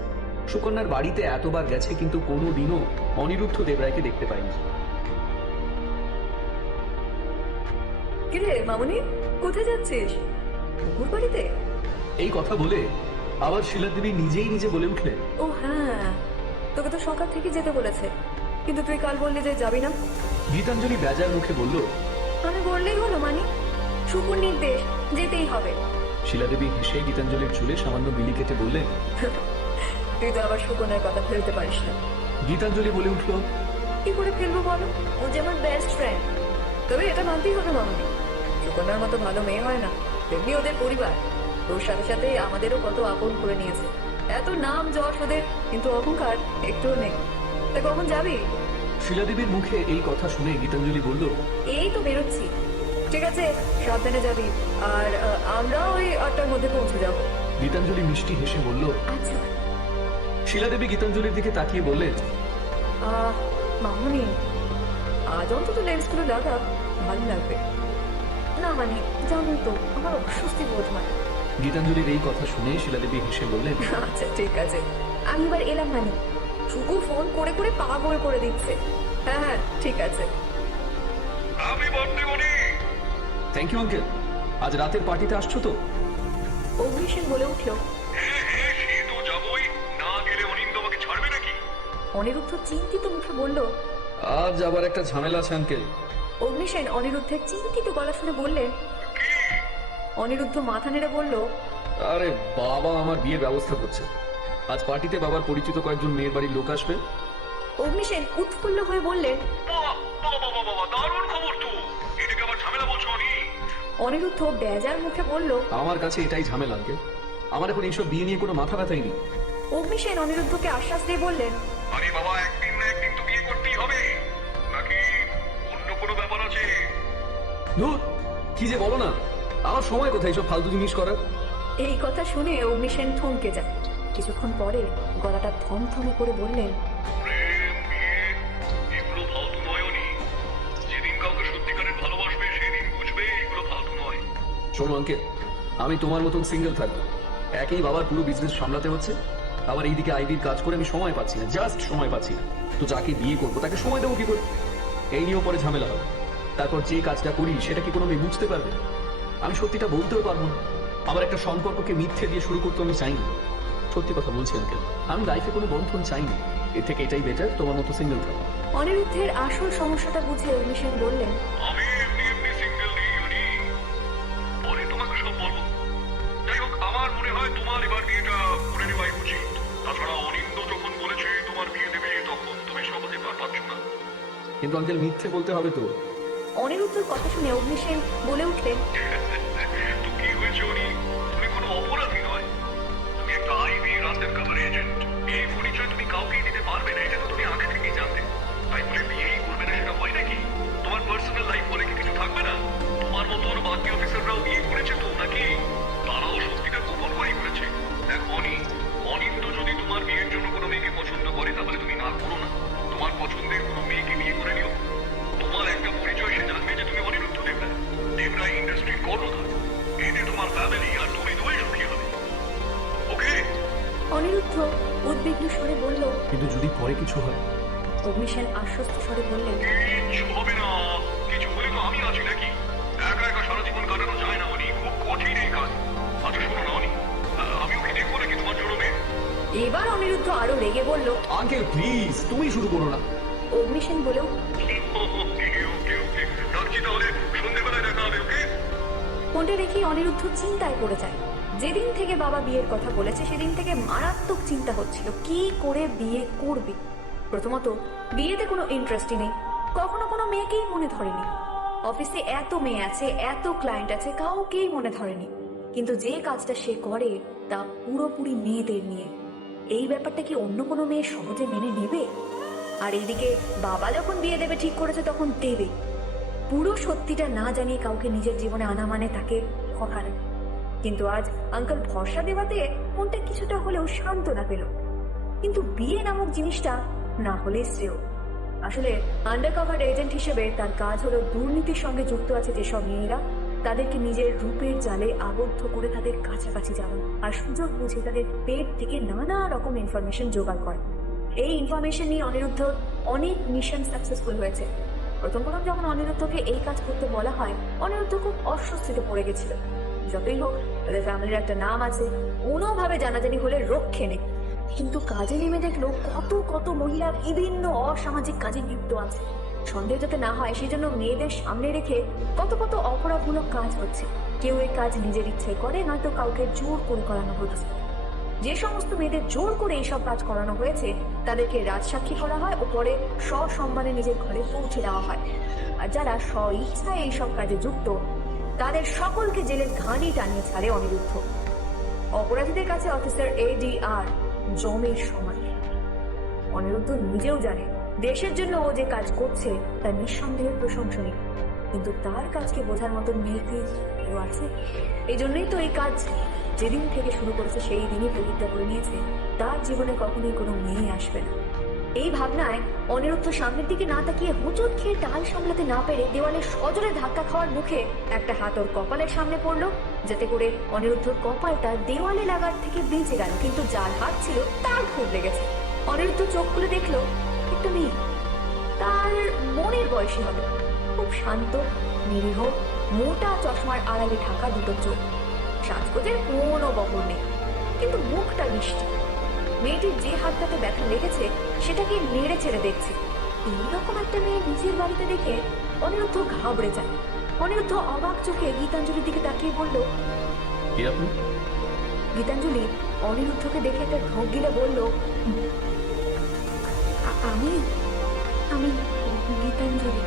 সুকন্যার বাড়িতে এতবার গেছে, কিন্তু কোনো দিনও অনিরুদ্ধ দেবরায়কে দেখতে পায়নি। কিরে মামুনি, কোথায় যাচ্ছিস? ফুকুর বাড়িতে? এই কথা বলে আবার শিলাদেবী নিজেই নিজে বলে উঠলেন, ও হ্যাঁ, তোকে তো সকাল থেকে যেতে বলেছে, কিন্তু তুই কাল বললি যে যাবি না। গীতাঞ্জলি বেজার মুখে বলল, আমি বললেই হলো মানে, শুকুর নির্দেশ, যেতেই হবে। শিলাদেবী হেসে গীতাঞ্জলির চুলে সামান্য বিলি কেটে বললেন, তুই তো আবার শুকুনের কথা ফেলতে পারিস না। গীতাঞ্জলি বলে উঠল, কি করে ফেলবো বলো, ও যে আমার বেস্ট ফ্রেন্ড। তবে এটা মানতেই হবে মামুনি, শুকনার মতো ভালো মেয়ে হয় না। তেমনি ওদের পরিবার ওর সাথে সাথে আমাদেরও কত আপন করে নিয়েছে। এত নাম যশ ওদের, কিন্তু অহংকার একটুও নেই। তা কখন যাবি? শিলাদেবীর মুখে এই কথা শুনে গীতাঞ্জলি বলল, এই তো বেরোচ্ছি। ঠিক আছে, সাবধানে যাবি। আর আমরা ওই 8টার মধ্যে পৌঁছে যাবো। গীতাঞ্জলি মিষ্টি হেসে বলল। আচ্ছা। শিলাদেবী গীতাঞ্জলির দিকে তাকিয়ে বললেন, মামুনি, আজ অন্তত লেন্সগুলো লাগা, ভালো লাগবে না। মানে জানো তো, আমার অস্বস্তি বোধ হয়। গীতাঞ্জলির এই কথা শুনে শিলাদেবী হেসে বললেন, আচ্ছা ঠিক আছে, আমি এবার এলাম। মানে শুকু ফোন করে করে পাগল করে দিচ্ছে। হ্যাঁ হ্যাঁ ঠিক আছে। Thank you uncle. আজ রাতের পার্টিতে আসছো তো? অগ্নিশেন বলে উঠল। অনিরুদ্ধ চিন্তিত মুখে বলল, আজ আবার একটা ঝামেলা আছে আঙ্কেল। অগ্নিশেন অনিরুদ্ধের চিন্তিত গলা শুনে বললেন। অনিরুদ্ধ মাথা নেড়ে বলল, আরে বাবা আমার বিয়ের ব্যবস্থা করছে। আজ পার্টিতে বাবার পরিচিত কয়েকজন মেয়ের বাড়ির লোক আসবে। অগ্নিশেন উৎফুল্ল হয়ে বললেন। অনিরুদ্ধ বেজার মুখে বলল, আমার কাছে এটাই ঝামেলা আঙ্কেল। আমার এখন এইসব বিয়ে নিয়ে কোনো মাথা ব্যথাই নেই। অগ্নিশেন অনিরুদ্ধকে আশ্বাস দিয়ে বললেন, আরে বাবা, একদিন না একদিন তো বিয়ে করতেই হবে, নাকি অন্য কোনো ব্যাপার আছে? ধুর, কি যে বলো না, আমার সময় কোথায় সব ফালতু জিনিস করার। এই কথা শুনে অগ্নিশেন থমকে যায়। কিছুক্ষণ পরে গলাটা থমথমে করে বললেন, প্রেম, বিয়ে, এগুলো ফালতু নয় অনি। যেদিন কাউকে সত্যিকারের ভালোবাসবে সেদিন বুঝবে এগুলো ফালতু নয়। শোনো আঙ্কেল, আমি তোমার মতন সিঙ্গেল থাকবো। একই বাবার পুরো বিজনেস সামলাতে হচ্ছে, আবার এইদিকে আইবির কাজ করে আমি সময় পাচ্ছি না, জাস্ট সময় পাচ্ছি না। তো যাকে বিয়ে করবো তাকে সময় দেবো কি করে? এই নিয়েও পরে ঝামেলা হবে। তারপর যে কাজটা করি সেটা কি কোনো মেয়ে বুঝতে পারবে? আমি সত্যিটা বলতেও পারবো না। আমার একটা সম্পর্ককে মিথ্যে দিয়ে শুরু করতে আমি চাইনি। সত্যি কথা বলছি আঙ্কেল, আমি লাইফে কোনো বন্ধন চাইনি। এর থেকে এটাই বেটার, তোমার মতো সিঙ্গেল থাকা। অনিরুদ্ধের আসল সমস্যাটা বুঝে অগ্নিশেন বললেন, আমি এমনি এমনি সিঙ্গেল নেই অনি, পরে তোমাকে সব বলবো। যাই হোক, আমার মনে হয় তোমার এবার বিয়েটা করে নেওয়াই উচিত। তাছাড়া অনিন্দ যখন বলেছে তোমার বিয়ে দেবে, তখন তুমি সহজে পার পাচ্ছ না। কিন্তু আঙ্কেল মিথ্যে বলতে হবে তো। অনিরুদ্ধের কথা শুনে অগ্নিশেন বলে উঠলেন, তো কি হয়েছে অনি? তুমি কোনো অপরাধী নয়, তুমি একটা আইবি আন্ডারকভার এজেন্ট। এই পরিচয় তুমি কাউকেই দিতে পারবে না, এটা তো তুমি আগে থেকেই জানতে। তাই বলে বিয়েই করবে না সেটা হয় নাকি? তোমার পার্সোনাল লাইফ বলে কি কিছু থাকবে না? তোমার মতন বাকি অফিসাররাও বিয়ে করেছে তো নাকি? তারাও সত্যিটা গোপন করেই করেছে। দেখো অনি, অনিন্দ যদি তোমার বিয়ের জন্য কোনো মেয়েকে পছন্দ করে তাহলে তুমি না করো না। তোমার পছন্দের কোনো মেয়েকে বিয়ে করে নিও। তোমার একটা পরিচয় সে জানবে যে তুমি অনিরুদ্ধ দেবরায়, দেবরায় ইন্ডাস্ট্রির কর্ণধার। অনিরুদ্ধ উদ্বিগ্ন স্বরে বলল। কিন্তু যদি পরে কিছু হয়? অগ্নিসেন আশ্বস্ত স্বরে বললেন, কিছু হবে না, কিছু হলে তো আমি আছি নাকি? একা একা সারা জীবন কাটানো যায় না অনি, খুব কঠিন এই কাজ। আচ্ছা শোনো না অনি, আমি ওকে দেখবো নাকি তোমার জন্য মেয়ে? এবার অনিরুদ্ধ আরো রেগে বলল, আঙ্কেল প্লিজ তুমি শুরু করো না। অগ্নিসেন বলেও ওকে ওকে ওকে, রাখছি তাহলে, সন্ধ্যেবেলায় দেখা হবে, ওকে? ফোনটা রেখে অনিরুদ্ধ চিন্তায় পড়ে যায়। যেদিন থেকে বাবা বিয়ের কথা বলেছে সেদিন থেকে মারাত্মক চিন্তা হচ্ছিল কি করে বিয়ে করবে। প্রথমত বিয়েতে কোনো ইন্টারেস্টই নেই, কখনো কোনো মেয়েকেই মনে ধরেনি। অফিসে এত মেয়ে আছে, এত ক্লায়েন্ট আছে, কাউকেই মনে ধরেনি। কিন্তু যে কাজটা সে করে তা পুরোপুরি মেয়েদের নিয়ে। এই ব্যাপারটা কি অন্য কোনো মেয়ে সহজে মেনে নেবে? আর এইদিকে বাবা যখন বিয়ে দেবে ঠিক করেছে তখন দেবে। পুরো সত্যিটা না জানিয়ে কাউকে নিজের জীবনে আনা মানে তাকে ঠকানো। কিন্তু আজ আঙ্কেল ভরসা দেওয়াতে মনটা কিছুটা হলেও সান্ত্বনা পেল। কিন্তু বিয়ে নামক জিনিসটা না হলে শ্রেয়। আসলে আন্ডারকভার এজেন্ট হিসেবে তার কাজ হলো দুর্নীতির সঙ্গে যুক্ত আছে যেসব মেয়েরা, তাদেরকে নিজের রূপের জালে আবদ্ধ করে তাদের কাছাকাছি যাওয়া আর সুযোগ বুঝে তাদের পেট থেকে নানা রকম ইনফরমেশন জোগাড় করে। এই ইনফরমেশন নিয়ে অনিরুদ্ধ অনেক মিশন সাকসেসফুল হয়েছে। প্রথম যখন অনিরুদ্ধকে এই কাজ করতে বলা হয়, অনিরুদ্ধ খুব অস্বস্তিতে পড়ে গেছিল। যতই হোক তাদের ফ্যামিলির একটা নাম আছে, কোনোভাবে জানাজানি হলে রক্ষে নেই। কিন্তু কাজে নেমে দেখলো কত কত মহিলা বিভিন্ন অসামাজিক কাজে লিপ্ত আছে। সন্দেহ যাতে না হয় সেই জন্য মেয়েদের সামনে রেখে কত কত অপরাধমূলক কাজ হচ্ছে। কেউ এই কাজ নিজের ইচ্ছে করে, নয়তো কাউকে জোর করে করানো হচ্ছে। যে সমস্ত মেয়েদের জোর করে এইসব কাজ করানো হয়েছে তাদেরকে রাজসাক্ষী করা হয় ও পরে সসম্মানে নিজের ঘরে পৌঁছে দেওয়া হয়। আর যারা স্ব ইচ্ছায় এইসব কাজে যুক্ত তাদের সকলকে জেলের ঘানি টানিয়ে ছাড়ে অনিরুদ্ধ। অপরাধীদের কাছে অফিসার ADR জমের সমান। অনিরুদ্ধ নিজেও জানে দেশের জন্য ও যে কাজ করছে তা নিঃসন্দেহে প্রশংসনীয়, কিন্তু তার কাজকে বোঝার মতো মেয়ে কি কেউ আছে? এই জন্যই তো এই কাজ যেদিন থেকে শুরু করেছে সেই দিনই প্রতিজ্ঞা করে নিয়েছে তার জীবনে কখনোই কোনো মেয়ে আসবে না। এই ভাবনায় অনিরুদ্ধ সামনের দিকে না তাকিয়ে হোঁচট খেয়ে টাল সামলাতে না পেরে দেওয়ালে সজোরে ধাক্কা খাওয়ার মুখে একটা হাত ওর কপালের সামনে পড়লো, যাতে করে অনিরুদ্ধর কপালটা দেওয়ালে লাগার থেকে বেঁচে গেল। কিন্তু যার হাত ছিল তার খুব লেগেছে। অনিরুদ্ধ চোখ খুলে দেখলো একটা মেয়ে, তার বোনের বয়সী হবে, খুব শান্ত, নিরীহ, মোটা চশমার আড়ালে ঢাকা দুটো চোখ, সাজগোজের কোনো বহর নেই, কিন্তু মুখটা মিষ্টি। মেয়েটির যে হাতটাতে ব্যথা লেগেছে সেটাকে নেড়ে ছেড়ে দেখছে। এইরকম একটা মেয়ে নিজের বাড়িতে দেখে অনিরুদ্ধ ঘাবড়ে যায়। অনিরুদ্ধ অবাক চোখে গীতাঞ্জলির দিকে তাকিয়ে বলল, কে আপনি? গীতাঞ্জলি অনিরুদ্ধকে দেখে একটা ঢোক গিলে বলল, আমি আমি গীতাঞ্জলি,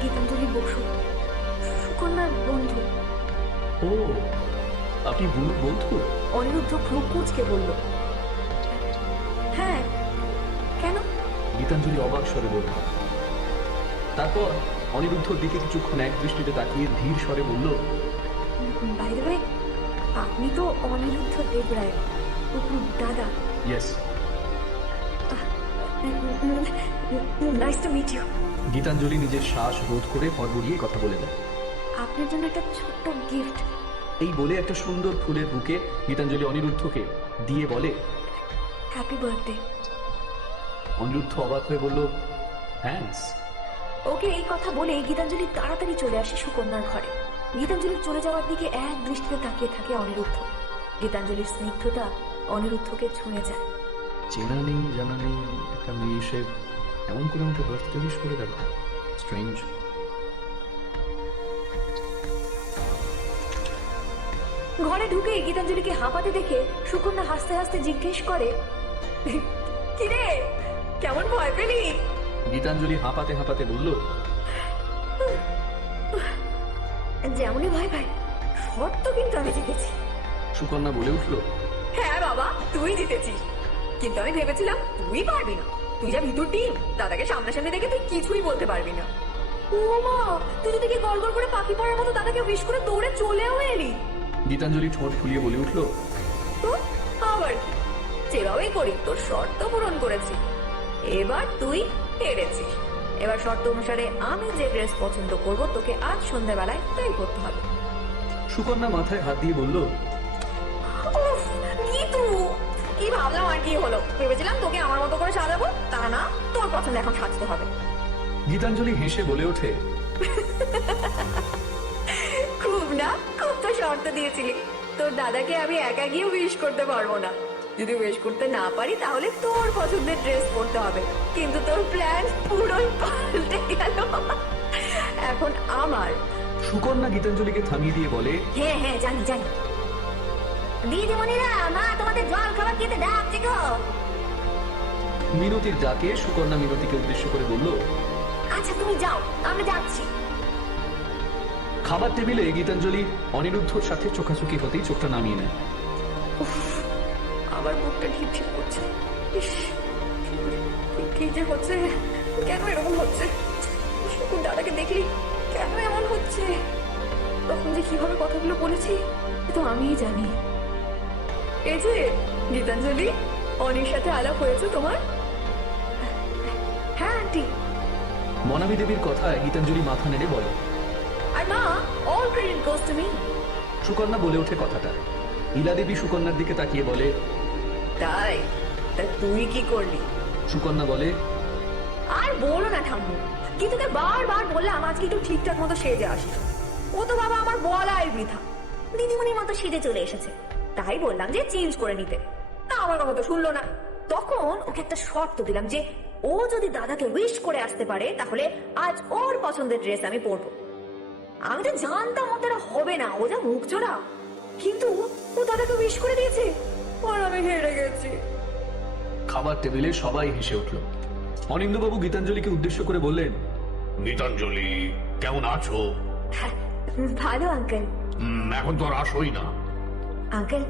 গীতাঞ্জলি বসু, সুকন্যার বন্ধু। ও আপনি বন্ধু? অনিরুদ্ধ ভ্রু কুঁচকে বলল, হ্যাঁ, কেন? গীতাঞ্জলি অবাক স্বরে বলল। তারপর অনিরুদ্ধর দিকে কিছুক্ষণ এক দৃষ্টিতে তাকিয়ে ধীর স্বরে বলল, বাই দ্য ওয়ে, আপনি তো অনিরুদ্ধ দেবরায় দাদা? Yes. Nice to meet you. Gitanjali নিজের শ্বাস রোধ করে হড়বড়িয়ে কথা বলে দেয়, আপনার জন্য একটা ছোট্ট গিফট। এই বলে একটা সুন্দর ফুলের বুকে গীতাঞ্জলি অনিরুদ্ধকে দিয়ে বলে, হ্যাপি বার্থডে। অনিরুদ্ধ অবাক হয়ে বলল, থ্যাঙ্কস। ওকে এই কথা বলে গীতাঞ্জলি তাড়াতাড়ি চলে আসে সুকন্যার ঘরে। গীতাঞ্জলির চলে যাওয়ার দিকে এক দৃষ্টিতে তাকিয়ে থাকে অনিরুদ্ধ। গীতাঞ্জলির স্নিগ্ধতা অনিরুদ্ধকে ছুঁয়ে যায়। চেনা নেই জানা নেই একটা মেয়ে এসে এমন করে আমাকে বার্থডে উইশ করে গেল, স্ট্রেঞ্জ। ঘরে ঢুকে গীতাঞ্জলিকে হাঁপাতে দেখে সুকন্যা হাসতে হাসতে জিজ্ঞেস করে, কিরে কেমন ভয় পেলি? গীতাঞ্জলি হাঁপাতে হাঁপাতে বলল, যেমনই ভয় ভাই, শর্ত কিন্তু আমি জিতেছি। সুকন্যা বলে উঠল, হ্যাঁ বাবা, তুই জিতেছিস, কিন্তু আমি ভেবেছিলাম তুই পারবি না। তুই যা ভিতর টিম, দাদাকে সামনাসামনি দেখে তুই কিছুই বলতে পারবি না। ও মা, তুই যদি কি গড়গড় করে পাখি পড়ার মতো দাদাকে উইশ করে দৌড়ে চলেও এলি। গীতাঞ্জলি ঠোঁট ফুলিয়ে বলে উঠল, তো আবার কি, যেভাবেই করি তোর শর্ত পূরণ করেছি। এবার তুই হেরেছিস। এবার শর্ত অনুসারে আমি যে ড্রেস পছন্দ করব তোকে আজ সন্ধ্যাবেলায় তাই করতে হবে। সুকন্যা মাথায় হাত দিয়ে বলল, উফ, গীতু, কি ভাবলাম আর কি হলো, ভেবেছিলাম তোকে আমার মতো করে সাজাবো, তা না, তোর পছন্দ এখন সাজতে হবে। গীতাঞ্জলি হেসে বলে ওঠে, খুব না, খুব তো শর্ত দিয়েছিলি, তোর দাদাকে আমি একা গিয়ে উইশ করতে পারবো না। যদি উইশ করতে না পারি তাহলে তোর পছন্দের ড্রেস পরতে হবে, কিন্তু তোর প্ল্যান পুরোই পাল্টে গেল। এখন আমার। সুকন্যা গীতাঞ্জলিকে থামিয়ে দিয়ে বলে, হ্যাঁ হ্যাঁ জানি জানি। দিদিমণিরা, মা তোমাদের জল খাবার খেতে ডাকছে গো। মিনতির ডাকে সুকন্যা মিনতিকে উদ্দেশ্য করে বলল, আচ্ছা তুমি যাও, আমরা যাচ্ছি। খাবার টেবিলে গীতাঞ্জলি অনিরুদ্ধর সাথে চোখাচোখি হতেই চোখটা নামিয়ে নেয়। আবার বুকটা ঢিপ ঢিপ করছে। ইস, কি যে হচ্ছে, কেন এরকম হচ্ছে? শুকুর দাদাকে দেখলি কেন এমন হচ্ছে? তখন যে কিভাবে কথাগুলো বলেছি এ তো আমিই জানি। এই যে গীতাঞ্জলি, অনির সাথে আলাপ হয়েছে তোমার? হ্যাঁ আন্টি। মনামী দেবীর কথায় গীতাঞ্জলি মাথা নেড়ে বলে, আর মা, all credit goes to me. Sukanya বলে ওঠে কথাটা। ইলা দেবী সুকন্যার দিকে তাকিয়ে বলে, তাই? তা তুই কি করলি? সুকন্যা বলে, আর বলো না ঠাম্মু, কি তোকে বারবার বললাম আজকে একটু ঠিকঠাক মতো সেজে আসিস। ও তো বাবা আমার বলাই বৃথা, দিদিমণির মতো সেজে চলে এসেছে। তাই বললাম যে চেঞ্জ করে নিতে, তা আমার কথা তো শুনলো না। তখন ওকে একটা শর্ত দিলাম যে ও যদি দাদাকে উইশ করে আসতে পারে তাহলে আজ ওর পছন্দের ড্রেস আমি পরবো। আমি তো জানতাম ওটা হবে না, ও যা মুখ চোরা, কিন্তু ও দাদাকে উইশ করে দিয়েছে, আর আমি হেরে গেছি। খাবার টেবিলে সবাই হেসে উঠল। অনিন্দবাবু গীতাঞ্জলিকে উদ্দেশ্য করে বললেন, গীতাঞ্জলি, কেমন আছো? ভালো আঙ্কেল। এখন তো আর আসোই না। আঙ্কেল,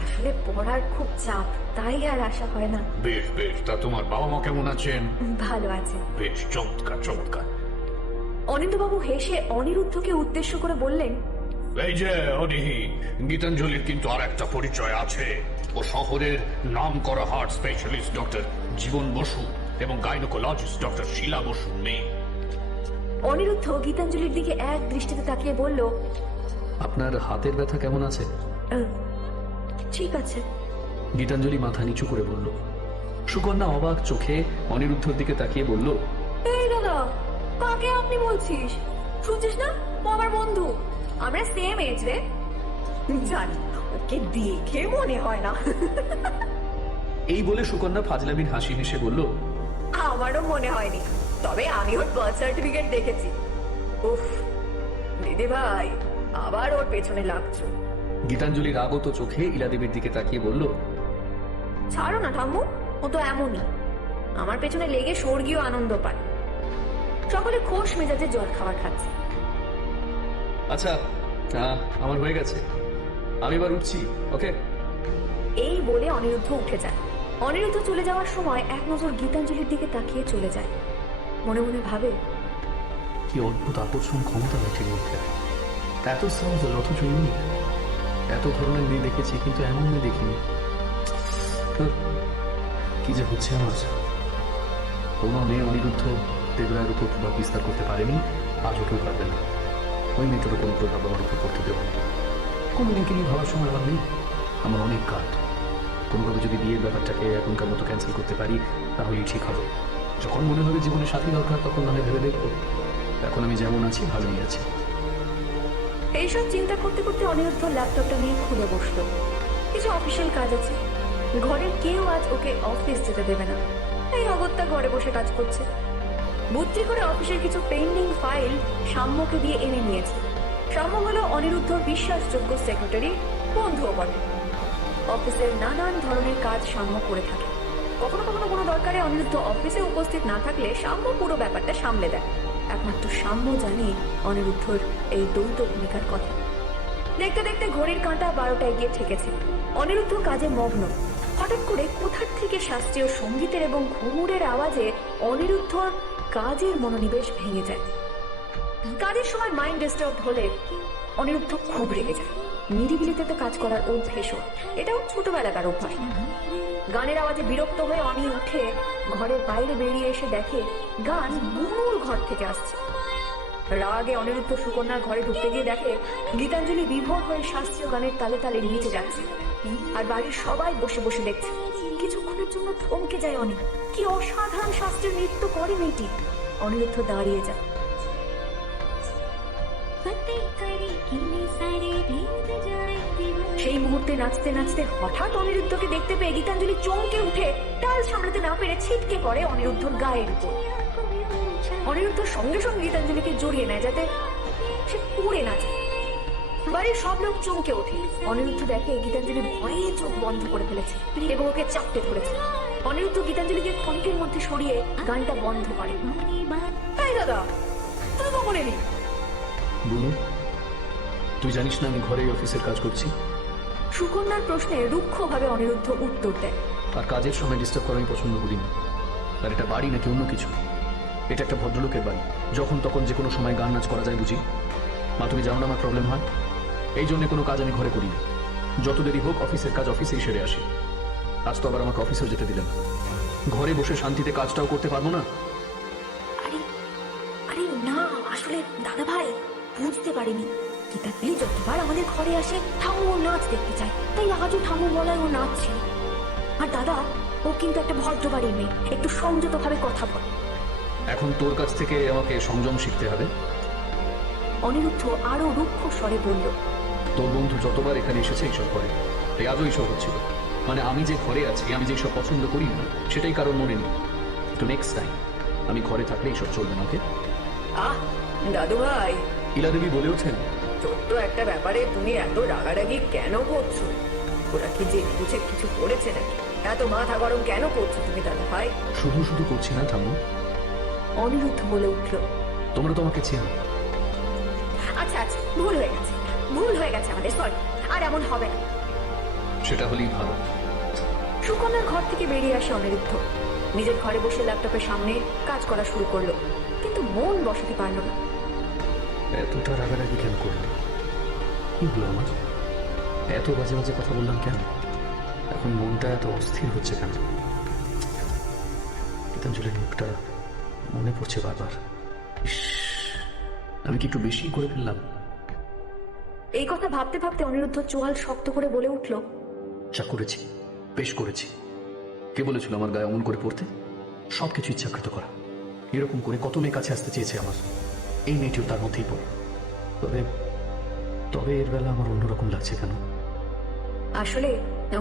আসলে পড়ার খুব চাপ, তাই আর আসা হয় না। বেশ বেশ, তা তোমার বাবা মা কেমন আছেন? ভালো আছে। বেশ, চমৎকার চমৎকার। অনিন্দবাবু হেসে অনিরুদ্ধকে উদ্দেশ্য করে বললেন, এই যে অনি, গীতাঞ্জলির কিন্তু আর একটা পরিচয় আছে। ও শহরের নামকরা হার্ট স্পেশালিস্ট ডক্টর জীবন বসু এবং গাইনোকোলজিস্ট ডক্টর শিলা বসুর মেয়ে। অনিরুদ্ধ গীতাঞ্জলির দিকে এক দৃষ্টিতে তাকিয়ে বলল, আপনার হাতের ব্যথা কেমন আছে? ঠিক আছে। গীতাঞ্জলি মাথা নিচু করে বলল। সুকন্যা অবাক চোখে অনিরুদ্ধর দিকে তাকিয়ে বলল, এই দাদা, কাকে আপনি বলছিস? শুনছিস না, ও আমার বন্ধু, আমরা সেম এজ রে। জানি, ওকে দেখে মনে হয় না। এই বলে সুকন্যা ফাজলামির হাসি হেসে বলল, আমারও মনে হয়নি, তবে আমি ওর বার্থ সার্টিফিকেট দেখেছি। উফ, দিদি ভাই, আবার ওর পেছনে লাগছো। গীতাঞ্জলি রাগত চোখে ইলা দেবীর দিকে তাকিয়ে বলল, ছাড়ো না ঠাম্মু, ও তো এমনই, আমার পেছনে লেগে স্বর্গীয় আনন্দ পায়। সকলে খোশ মেজাজে জল খাবার খাচ্ছে। আচ্ছা, আমার হয়ে গেছে, আমি এবার উঠছি, ওকে? এই বলে অনিরুদ্ধ উঠে যায়। অনিরুদ্ধ চলে যাওয়ার সময় এক নজর গীতাঞ্জলির দিকে তাকিয়ে চলে যায়। মনে মনে ভাবে, কি অদ্ভুত আকর্ষণ ক্ষমতা ব্যাটির মধ্যে, এত সহজ অথচ ইউনিক। এত ধরনের মেয়ে দেখেছি, কিন্তু এমন মেয়ে দেখিনি। কি যে হচ্ছে আমার। কোনো মেয়ে অনিরুদ্ধ দেবরায়ের উপর প্রভাব বিস্তার করতে পারেনি, আজও কেউ পারবে না। ওই মেয়েটারও কোনো প্রভাব আমার উপর করতে দেব না। কোনো মেয়েকে নিয়ে ভাবার সময় আমার নেই, আমার অনেক কাজ। কোনোভাবে যদি বিয়ের ব্যাপারটাকে এখনকার মতো ক্যান্সেল করতে পারি তাহলেই ঠিক হবে। যখন মনে হবে জীবনে সাথী দরকার তখন না হয় ভেবে দেখবো। এখন আমি যেমন আছি ভালোই আছি। এইসব চিন্তা করতে করতে অনিরুদ্ধ ল্যাপটপটা নিয়ে খুলে বসলো। কিছু অফিসিয়াল কাজ আছে, ঘরের কেউ আজ ওকে অফিস যেতে দেবে না, এই অগত্যা ঘরে বসে কাজ করছে। বুদ্ধি করে অফিসের কিছু পেন্ডিং ফাইল সাম্যকে দিয়ে এনে নিয়েছে। সাম্য হলো অনিরুদ্ধর বিশ্বাসযোগ্য সেক্রেটারি, বন্ধুও বটে। অফিসের নানান ধরনের কাজ সাম্য করে থাকে। কখনো কখনো কোনো দরকারে অনিরুদ্ধ অফিসে উপস্থিত না থাকলে সাম্য পুরো ব্যাপারটা সামলে দেয়। একমাত্র সাম্য জানে অনিরুদ্ধর এই দ্বৈত ভূমিকার কথা। দেখতে দেখতে ঘড়ির কাঁটা 12টায় গিয়ে ঠেকেছে। অনিরুদ্ধ কাজে মগ্ন। হঠাৎ করে কোথার থেকে শাস্ত্রীয় সঙ্গীতের এবং ঘুঙুরের আওয়াজে অনিরুদ্ধর কাজের মনোনিবেশ ভেঙে যায়। কাজের সময় মাইন্ড ডিস্টার্ব হলে অনিরুদ্ধ খুব রেগে যায়। নিরিবিলিতে তো কাজ করার অভ্যেসও, এটাও ছোটবেলাকার অভ্যাস। গানের আওয়াজে বিরক্ত হয়ে অনি উঠে ঘরের বাইরে বেরিয়ে এসে দেখে গান বুনুর ঘর থেকে আসছে। রাগে অনিরুদ্ধ সুকন্যার ঘরে ঢুকতে গিয়ে দেখে গীতাঞ্জলি বিভোর হয়ে শাস্ত্রীয় গানের তালে তালে নিচে যাচ্ছে, আর বাড়ির সবাই বসে বসে দেখছে। কিছুক্ষণের জন্য থমকে যায় অনি। কি অসাধারণ শাস্ত্রীয় নৃত্য করে মেয়েটি। অনিরুদ্ধ দাঁড়িয়ে যায়। সেই মুহূর্তে নাচতে নাচতে হঠাৎ অনিরুদ্ধকে দেখতে পেয়ে গীতাঞ্জলি চমকে উঠে তাল সামলাতে না পেরে ছিটকে পড়ে অনিরুদ্ধর গায়ের উপর। অনিরুদ্ধ সঙ্গে সঙ্গে গীতাঞ্জলিকে জড়িয়ে নেয় যাতে সে পড়ে না যায়। বাড়ির সব লোক চমকে ওঠে। অনিরুদ্ধ দেখে গীতাঞ্জলি ভয়ে চোখ বন্ধ করে ফেলেছে এবং ওকে চাপটে ধরেছে। অনিরুদ্ধ গীতাঞ্জলিকে ক্ষণিকের মধ্যে সরিয়ে গানটা বন্ধ করে। তাই দাদা, তুই কখন এলি? বলুন, তুই জানিস না আমি ঘরে অফিসের কাজ করছি? সুকন্যার প্রশ্নে রুক্ষভাবে অনিরুদ্ধ উত্তর দেয়। আর কাজের সময় ডিস্টার্ব করা আমি পছন্দ করি না। আর এটা বাড়ি নাকি অন্য কিছু? এটা একটা ভদ্রলোকের বাড়ি, যখন তখন যে কোনো সময় গান নাচ করা যায় বুঝি। মা, তুমি জানো না আমার প্রবলেম হয়, এই জন্য কোনো কাজ আমি ঘরে করি না। যত দেরি হোক অফিসের কাজ অফিসেই সেরে আসি। আজ তো আবার আমাকে অফিসেও যেতে দিলেন। ঘরে বসে শান্তিতে কাজটাও করতে পারবো না? আরে আরে না, আসলে দাদা ভাই বুঝতে পারিনি। গীতাঞ্জলি যতবার আমাদের ঘরে আসে ঠাম্মু ওর নাচ দেখতে চায়, তাই আজও ঠাম্মু বলায় ও নাচছিল। আর দাদা, ও কিন্তু একটা ভদ্র বাড়ির মেয়ে, একটু সংযত ভাবে কথা বলে। এখন তোর কাছ থেকে আমাকে সংযম শিখতে হবে। অনিরুদ্ধ আরো রুক্ষ স্বরে বলল, তোর বন্ধু যতবার এখানে এসেছে এইসব করে, তাই আজও এইসব হচ্ছিল। মানে আমি যে ঘরে আছি, আমি যেসব পছন্দ করি না সেটাই কারণ মনে নেই। তো নেক্সট টাইম আমি ঘরে থাকলে এইসব চলবে না, ওকে? আহ দাদু ভাই, ইলা দেবী বলে ওঠেন, ছোট্ট একটা ব্যাপারে তুমি এত রাগারাগি কেন করছো? ওরা কি যে বুঝে কিছু করেছে নাকি? এত মাথা গরম কেন করছো তুমি দাদা ভাই? শুধু শুধু করছি না ঠাম্মু। অনিরুদ্ধ বলে উঠল, তোমরা তো আমাকে চেনো। আচ্ছা আচ্ছা, ভুল হয়ে গেছে আমাদের, সরি, আর এমন হবে না। সেটা হলেই ভালো। সুকন্যার ঘর থেকে বেরিয়ে আসে অনিরুদ্ধ। নিজের ঘরে বসে ল্যাপটপের সামনে কাজ করা শুরু করলো, কিন্তু মন বসাতে পারলো না। এতটা রাগারাগি কেন করলাম? কি হলো আমার? এত বাজে বাজে কথা বললাম কেন? এখন মনটা এত অস্থির হচ্ছে কেন? গীতাঞ্জলির মুখটা মনে পড়ছে বারবার। ইস, আমি কি একটু বেশি করে ফেললাম? এই কথা ভাবতে ভাবতে অনিরুদ্ধ চোয়াল শক্ত করে বলে উঠল, যা করেছি বেশ করেছি। কে বলেছিল আমার গায়ে অমন করে পড়তে? সবকিছু ইচ্ছাকৃত করা। এরকম করে কত মেয়ে কাছে আসতে চেয়েছে আমার, এই মেয়েটিও তার মধ্যেই পড়ে। তবে তবে এর বেলা আমার অন্যরকম লাগছে কেন? আসলে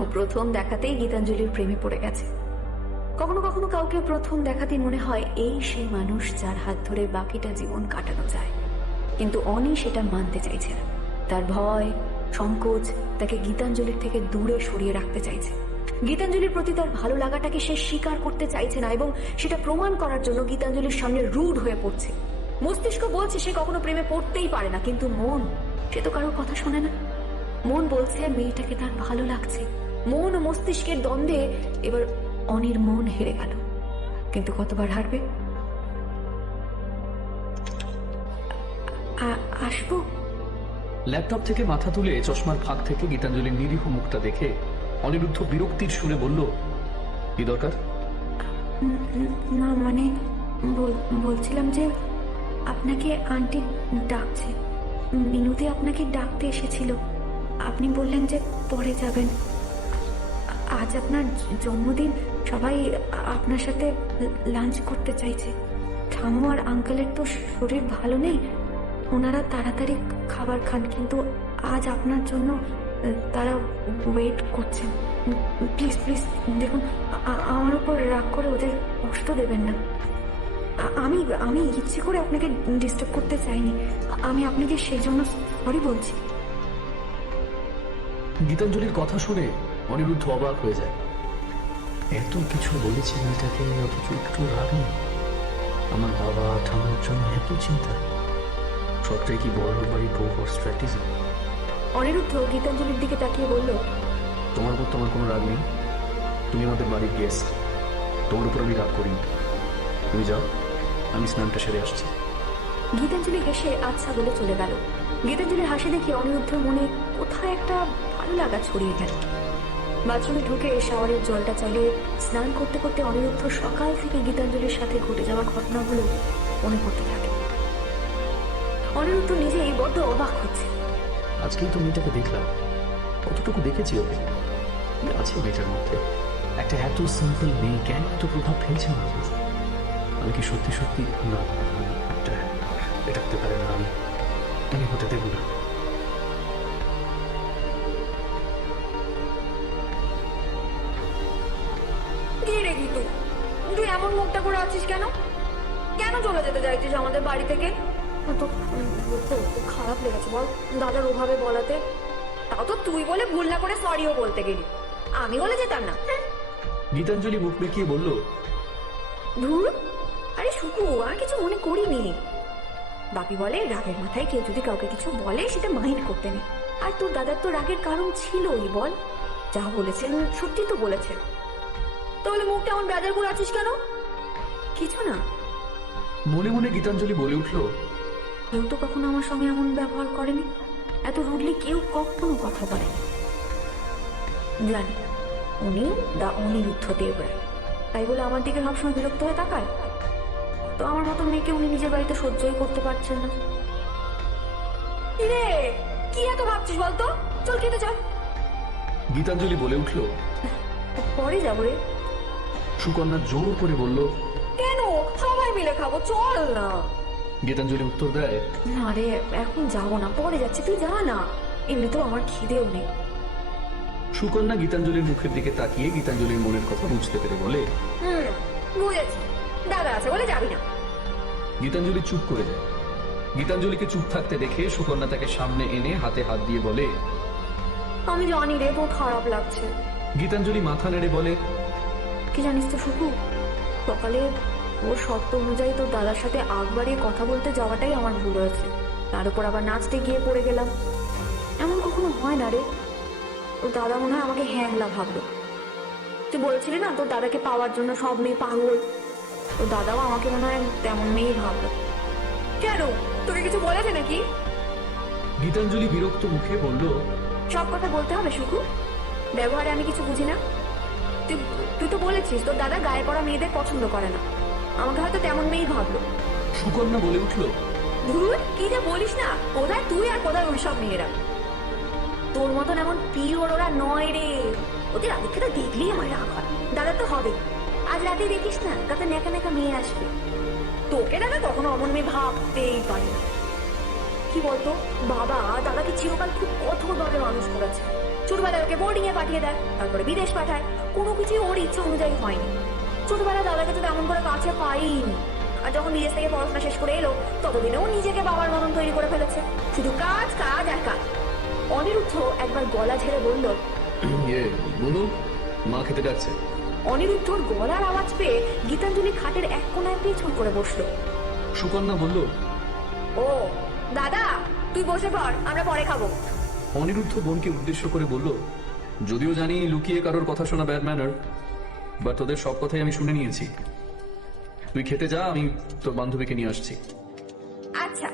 ও প্রথম দেখাতেই গীতাঞ্জলির প্রেমে পড়ে গেছে। কখনো কখনো কাউকে প্রথম দেখাতেই মনে হয় এই সেই মানুষ যার হাত ধরে বাকিটা জীবন কাটানো যায়। কিন্তু অনি সেটা মানতে চাইছে না। তার ভয়, সংকোচ তাকে গীতাঞ্জলির থেকে দূরে সরিয়ে রাখতে চাইছে। গীতাঞ্জলির প্রতি তার ভালো লাগাটাকে সে স্বীকার করতে চাইছে না, এবং সেটা প্রমাণ করার জন্য গীতাঞ্জলির সামনে রুড হয়ে পড়ছে। মস্তিষ্ক বলছে সে কখনো প্রেমে পড়তেই পারে না, কিন্তু মন, সে তো কারোর কথা শোনে না। মন বলছে মেয়েটাকে তার ভালো লাগছে। মন ও মস্তিষ্কের দ্বন্দ্বে এবার অনির মন হেরে গেল। কিন্তু কতবার হারবে? আসবো? ল্যাপটপ থেকে মাথা তুলে চশমার ফাঁক থেকে গীতাঞ্জলির নিরীহ মুখটা দেখে অনিরুদ্ধ বিরক্তির সুরে বলল, কি দরকার? না মানে বলছিলাম যে আপনাকে আন্টি ডাকছে। মিনুদি আপনাকে ডাকতে এসেছিল। আপনি বললেন যে পরে যাবেন। আজ আপনার জন্মদিন, সবাই আপনার সাথে লাঞ্চ করতে চাইছে। ঠাম্মু আর আঙ্কেলের তো শরীর ভালো নেই, ওনারা তাড়াতাড়ি খাবার খান, কিন্তু আজ আপনার জন্য তারা ওয়েট করছেন। প্লিজ প্লিজ দেখুন, আমার উপর রাগ করে ওদের কষ্ট দেবেন না। আমি ইচ্ছে করে আপনাকে ডিস্টার্ব করতে চাইনি। আমি আপনাকে সেই জন্য সরি বলছি। গীতাঞ্জলির কথা শুনে অনিরুদ্ধ অবাক হয়ে যায়। এত কিছু বলেছি মেয়েটাকে, অথচ একটু রাগ নেই। আমার বাবা ঠাম্মুর জন্য এত চিন্তা। সবটাই কি বড় বাড়ির বউ স্ট্র্যাটেজি? অনিরুদ্ধ গীতাঞ্জলির দিকে তাকিয়ে বলল, তোমার উপর তোমার কোনো রাগ নেই। তুমি আমাদের বাড়ির গেস্ট, তোমার উপর আমি রাগ করিনি। তুমি যাও, আমি স্নানটা সেরে আসছি। গীতাঞ্জলি হেসে আচ্ছা বলে চলে গেল। গীতাঞ্জলির হাসি দেখে অনিরুদ্ধর মনে কোথায় একটা ভালো লাগা ছড়িয়ে গেল। বাথরুমে ঢুকে শাওয়ারের জলটা চালিয়ে স্নান করতে করতে অনিরুদ্ধ সকাল থেকে গীতাঞ্জলির সাথে ঘটে যাওয়া ঘটনাগুলো মনে করতে থাকে। অনিরুদ্ধ নিজেই বড্ড অবাক হচ্ছে। আজকেই তো মেয়েটাকে দেখলাম, কতটুকু দেখেছি ওকে, কি আছে মেয়েটার মধ্যে? একটা এত সিম্পল মেয়ে কেন এত প্রভাব ফেলছে আমার উপর? আমি কি সত্যি সত্যি না, এটা হতে পারে না, আমি হতে দেব না। কি রে গীতু, তুই এমন মুখটা করে আছিস কেন? কেন চলে যেতে চাইছিস আমাদের বাড়ি থেকে? তো খুব খারাপ লেগেছে বল দাদার ওভাবে বলাতে। তাও তো তুই বলে ভুল না করে সরিও বলতে গেলি, আমি বলে যেতাম না। গীতাঞ্জলি মুখ বেঁকিয়ে বলল, ধুর, আরে সুকু, আর কিছু মনে করিনি। বাপি বলে রাগের মাথায় কেউ যদি কাউকে কিছু বলে সেটা মাইন্ড করতে নেই। আর তোর দাদার তো রাগের কারণ ছিলই, বল যা বলেছেন সত্যি তো বলেছেন। তাহলে মুখটা এমন গাজার করে আছিস কেন? কিছু না। মনে মনে গীতাঞ্জলি বলে উঠল, কেউ তো কখনো আমার সঙ্গে এমন ব্যবহার করেনি, এত রুডলি কেউ কখনো কথা বলেনি। জানি উনি অনিরুদ্ধ দেব রায়, তাই বলে আমার দিকে সবসময় বিরক্ত হয়ে তাকায়? তো আমার মতো মেয়েকে উনি নিজের বাড়িতে সহ্যই করতে পারছেন না। রে, কি এত ভাবছিস বলতো? চল খেতে চল। গীতাঞ্জলি বলে উঠল, পরে যাবো রে। সুকন্যা জোর করে বলল, কেন? সবাই মিলে খাবো, চল না। গীতাঞ্জলি উত্তর দেয়, না রে, এখন যাবো না, পরে যাচ্ছি, তুই যা না। এমনিতেও আমার খিদেও নেই। সুকন্যা গীতাঞ্জলির মুখের দিকে তাকিয়ে গীতাঞ্জলির মনের কথা বুঝতে পেরে বলে, বুঝেছি, দাদা আছে বলে যাবি না। গীতাঞ্জলি চুপ করে যায়। গীতাঞ্জলিকে চুপ থাকতে দেখে সুকন্যা তাকে সামনে এনে হাতে হাত দিয়ে বলে, আমি জানি রে, তোর খারাপ লাগছে। গীতাঞ্জলি মাথা নেড়ে বলে, কি জানিস তো সুকু, সকালে ওর শর্ত অনুযায়ী তোর দাদার সাথে আগ বাড়িয়ে কথা বলতে যাওয়াটাই আমার ভুল হয়েছে। তার উপর আবার নাচতে গিয়ে পড়ে গেলাম। এমন কখনো হয় না রে। তোর দাদা মনে হয় আমাকে হ্যাংলা ভাবলো। তুই বলছিলি না তোর দাদাকে পাওয়ার জন্য সব মেয়ে পাগল, তোর দাদাও আমাকে মনে হয় তেমন মেয়েই ভাবলো। কেন, তোকে কিছু বলেছে নাকি? গীতাঞ্জলি বিরক্ত মুখে বলল, সব কথা বলতে হবে সুকু? ব্যবহারে আমি কিছু বুঝি না। তুই তো বলেছিস তোর দাদা গায়ে পড়া মেয়েদের পছন্দ করে না, আমাকে হয়তো তেমন মেয়েই ভাবলো। সুকন্যা বলে উঠল, ধুর, কি যে বলিস না, কোথায় তুই আর কোথায় ওই সব মেয়েরা। তোর মতন এমন পিওর ওরা নয় রে। ওদের আদিক্ষেতা দেখলেই আমার রাগ হয়। দাদা তো হবে, আজ রাতে দেখিস না কত নেকা নেকা মেয়ে আসবে। তোকে দাদা কখনো অমন মেয়ে ভাবতেই পারে না। কি বলতো, বাবা দাদাকে চিরকাল খুব কঠোরভাবে মানুষ করেছে। ছোটবেলায় ওকে বোর্ডিং এ পাঠিয়ে দেয়, তারপরে বিদেশ পাঠায়, কোনো কিছুই ওর ইচ্ছা অনুযায়ী হয়নি। ছোটবেলায় দাদাকে তো তেমন করে কাছে পাইনি। আর যখন বিদেশ থেকে পড়াশোনা শেষ করে এলো, ততদিনেও নিজেকে বাবার মতন তৈরি করে ফেলেছে, শুধু কাজ কাজ আর কাজ। অনিরুদ্ধ একবার গলা ঝেড়ে বলল, বলুন, মা খেতে ডাকছে। অনিরুদ্ধর গলার আওয়াজ পেয়ে গীতাঞ্জলি খাটের এক কোনায় পেছন করে বসলো। সুকন্যা বলল, ও দাদা, তুই বসে পড়, আমরা পরে খাবো। অনিরুদ্ধ বোনকে উদ্দেশ্য করে বলল, যদিও জানি লুকিয়ে কারোর কথা শোনা ব্যাড ম্যানার, বাট তোদের সব কথাই আমি শুনে নিয়েছি। তুই খেতে যা, আমি তোর বান্ধবীকে নিয়ে আসছি। আচ্ছা।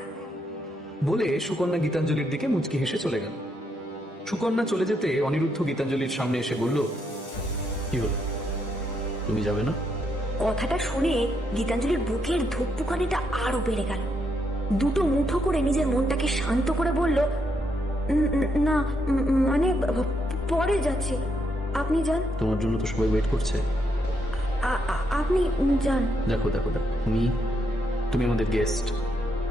বলে সুকন্যা গীতাঞ্জলির দিকে মুচকি হেসে চলে গেল। সুকন্যা চলে যেতে অনিরুদ্ধ গীতাঞ্জলির সামনে এসে বলল, কি হলো, তুমি যাবে না? কথাটা শুনে গীতাঞ্জলির বুকের ধুকপুকানিটা আরো বেড়ে গেল। দুটো মুঠো করে নিজের মনটাকে শান্ত করে বলল, না মানে পরে যাচ্ছি, আপনি যান। তোমার জন্য তো সবাই ওয়েট করছে। আপনি যান। দেখো দেখো দেখো, তুমি আমাদের গেস্ট,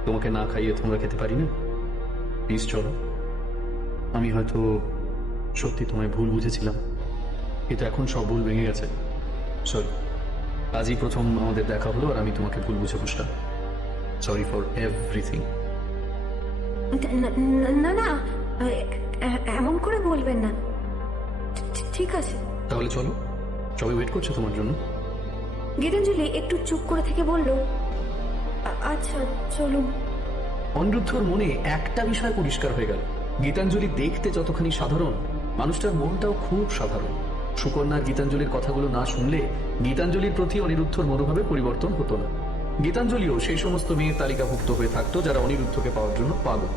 তোমাকে না খাইয়ে তোমরা খেতে পারি না। প্লিজ চলো। আমি হয়তো সত্যি তোমায় ভুল বুঝেছিলাম, কিন্তু এখন সব ভুল ভেঙে গেছে। সরি, আজই প্রথম আমাদের দেখা হলো আর আমি তোমাকে ভুল বুঝে বসলাম। Sorry for everything. না না, এমন করে বলবেন না। ঠিক আছে, তাহলে চলো, সবাই ওয়েট করছে তোমার জন্য। গীতাঞ্জলি একটু চুপ করে থেকে বলল, আচ্ছা চলুন। অনিরুদ্ধর মনে একটা বিষয় পরিষ্কার হয়ে গেল, গীতাঞ্জলি দেখতে যতখানি সাধারণ, মানুষটার মনটাও খুব সাধারণ। সুকন্যার গীতাঞ্জলির কথাগুলো না শুনলে গীতাঞ্জলির প্রতি অনিরুদ্ধর মনোভাবে পরিবর্তন হতো না। গীতাঞ্জলিও সেই সমস্ত মেয়ের তালিকাভুক্ত হয়ে থাকতো যারা অনিরুদ্ধকে পাওয়ার জন্য পাগল।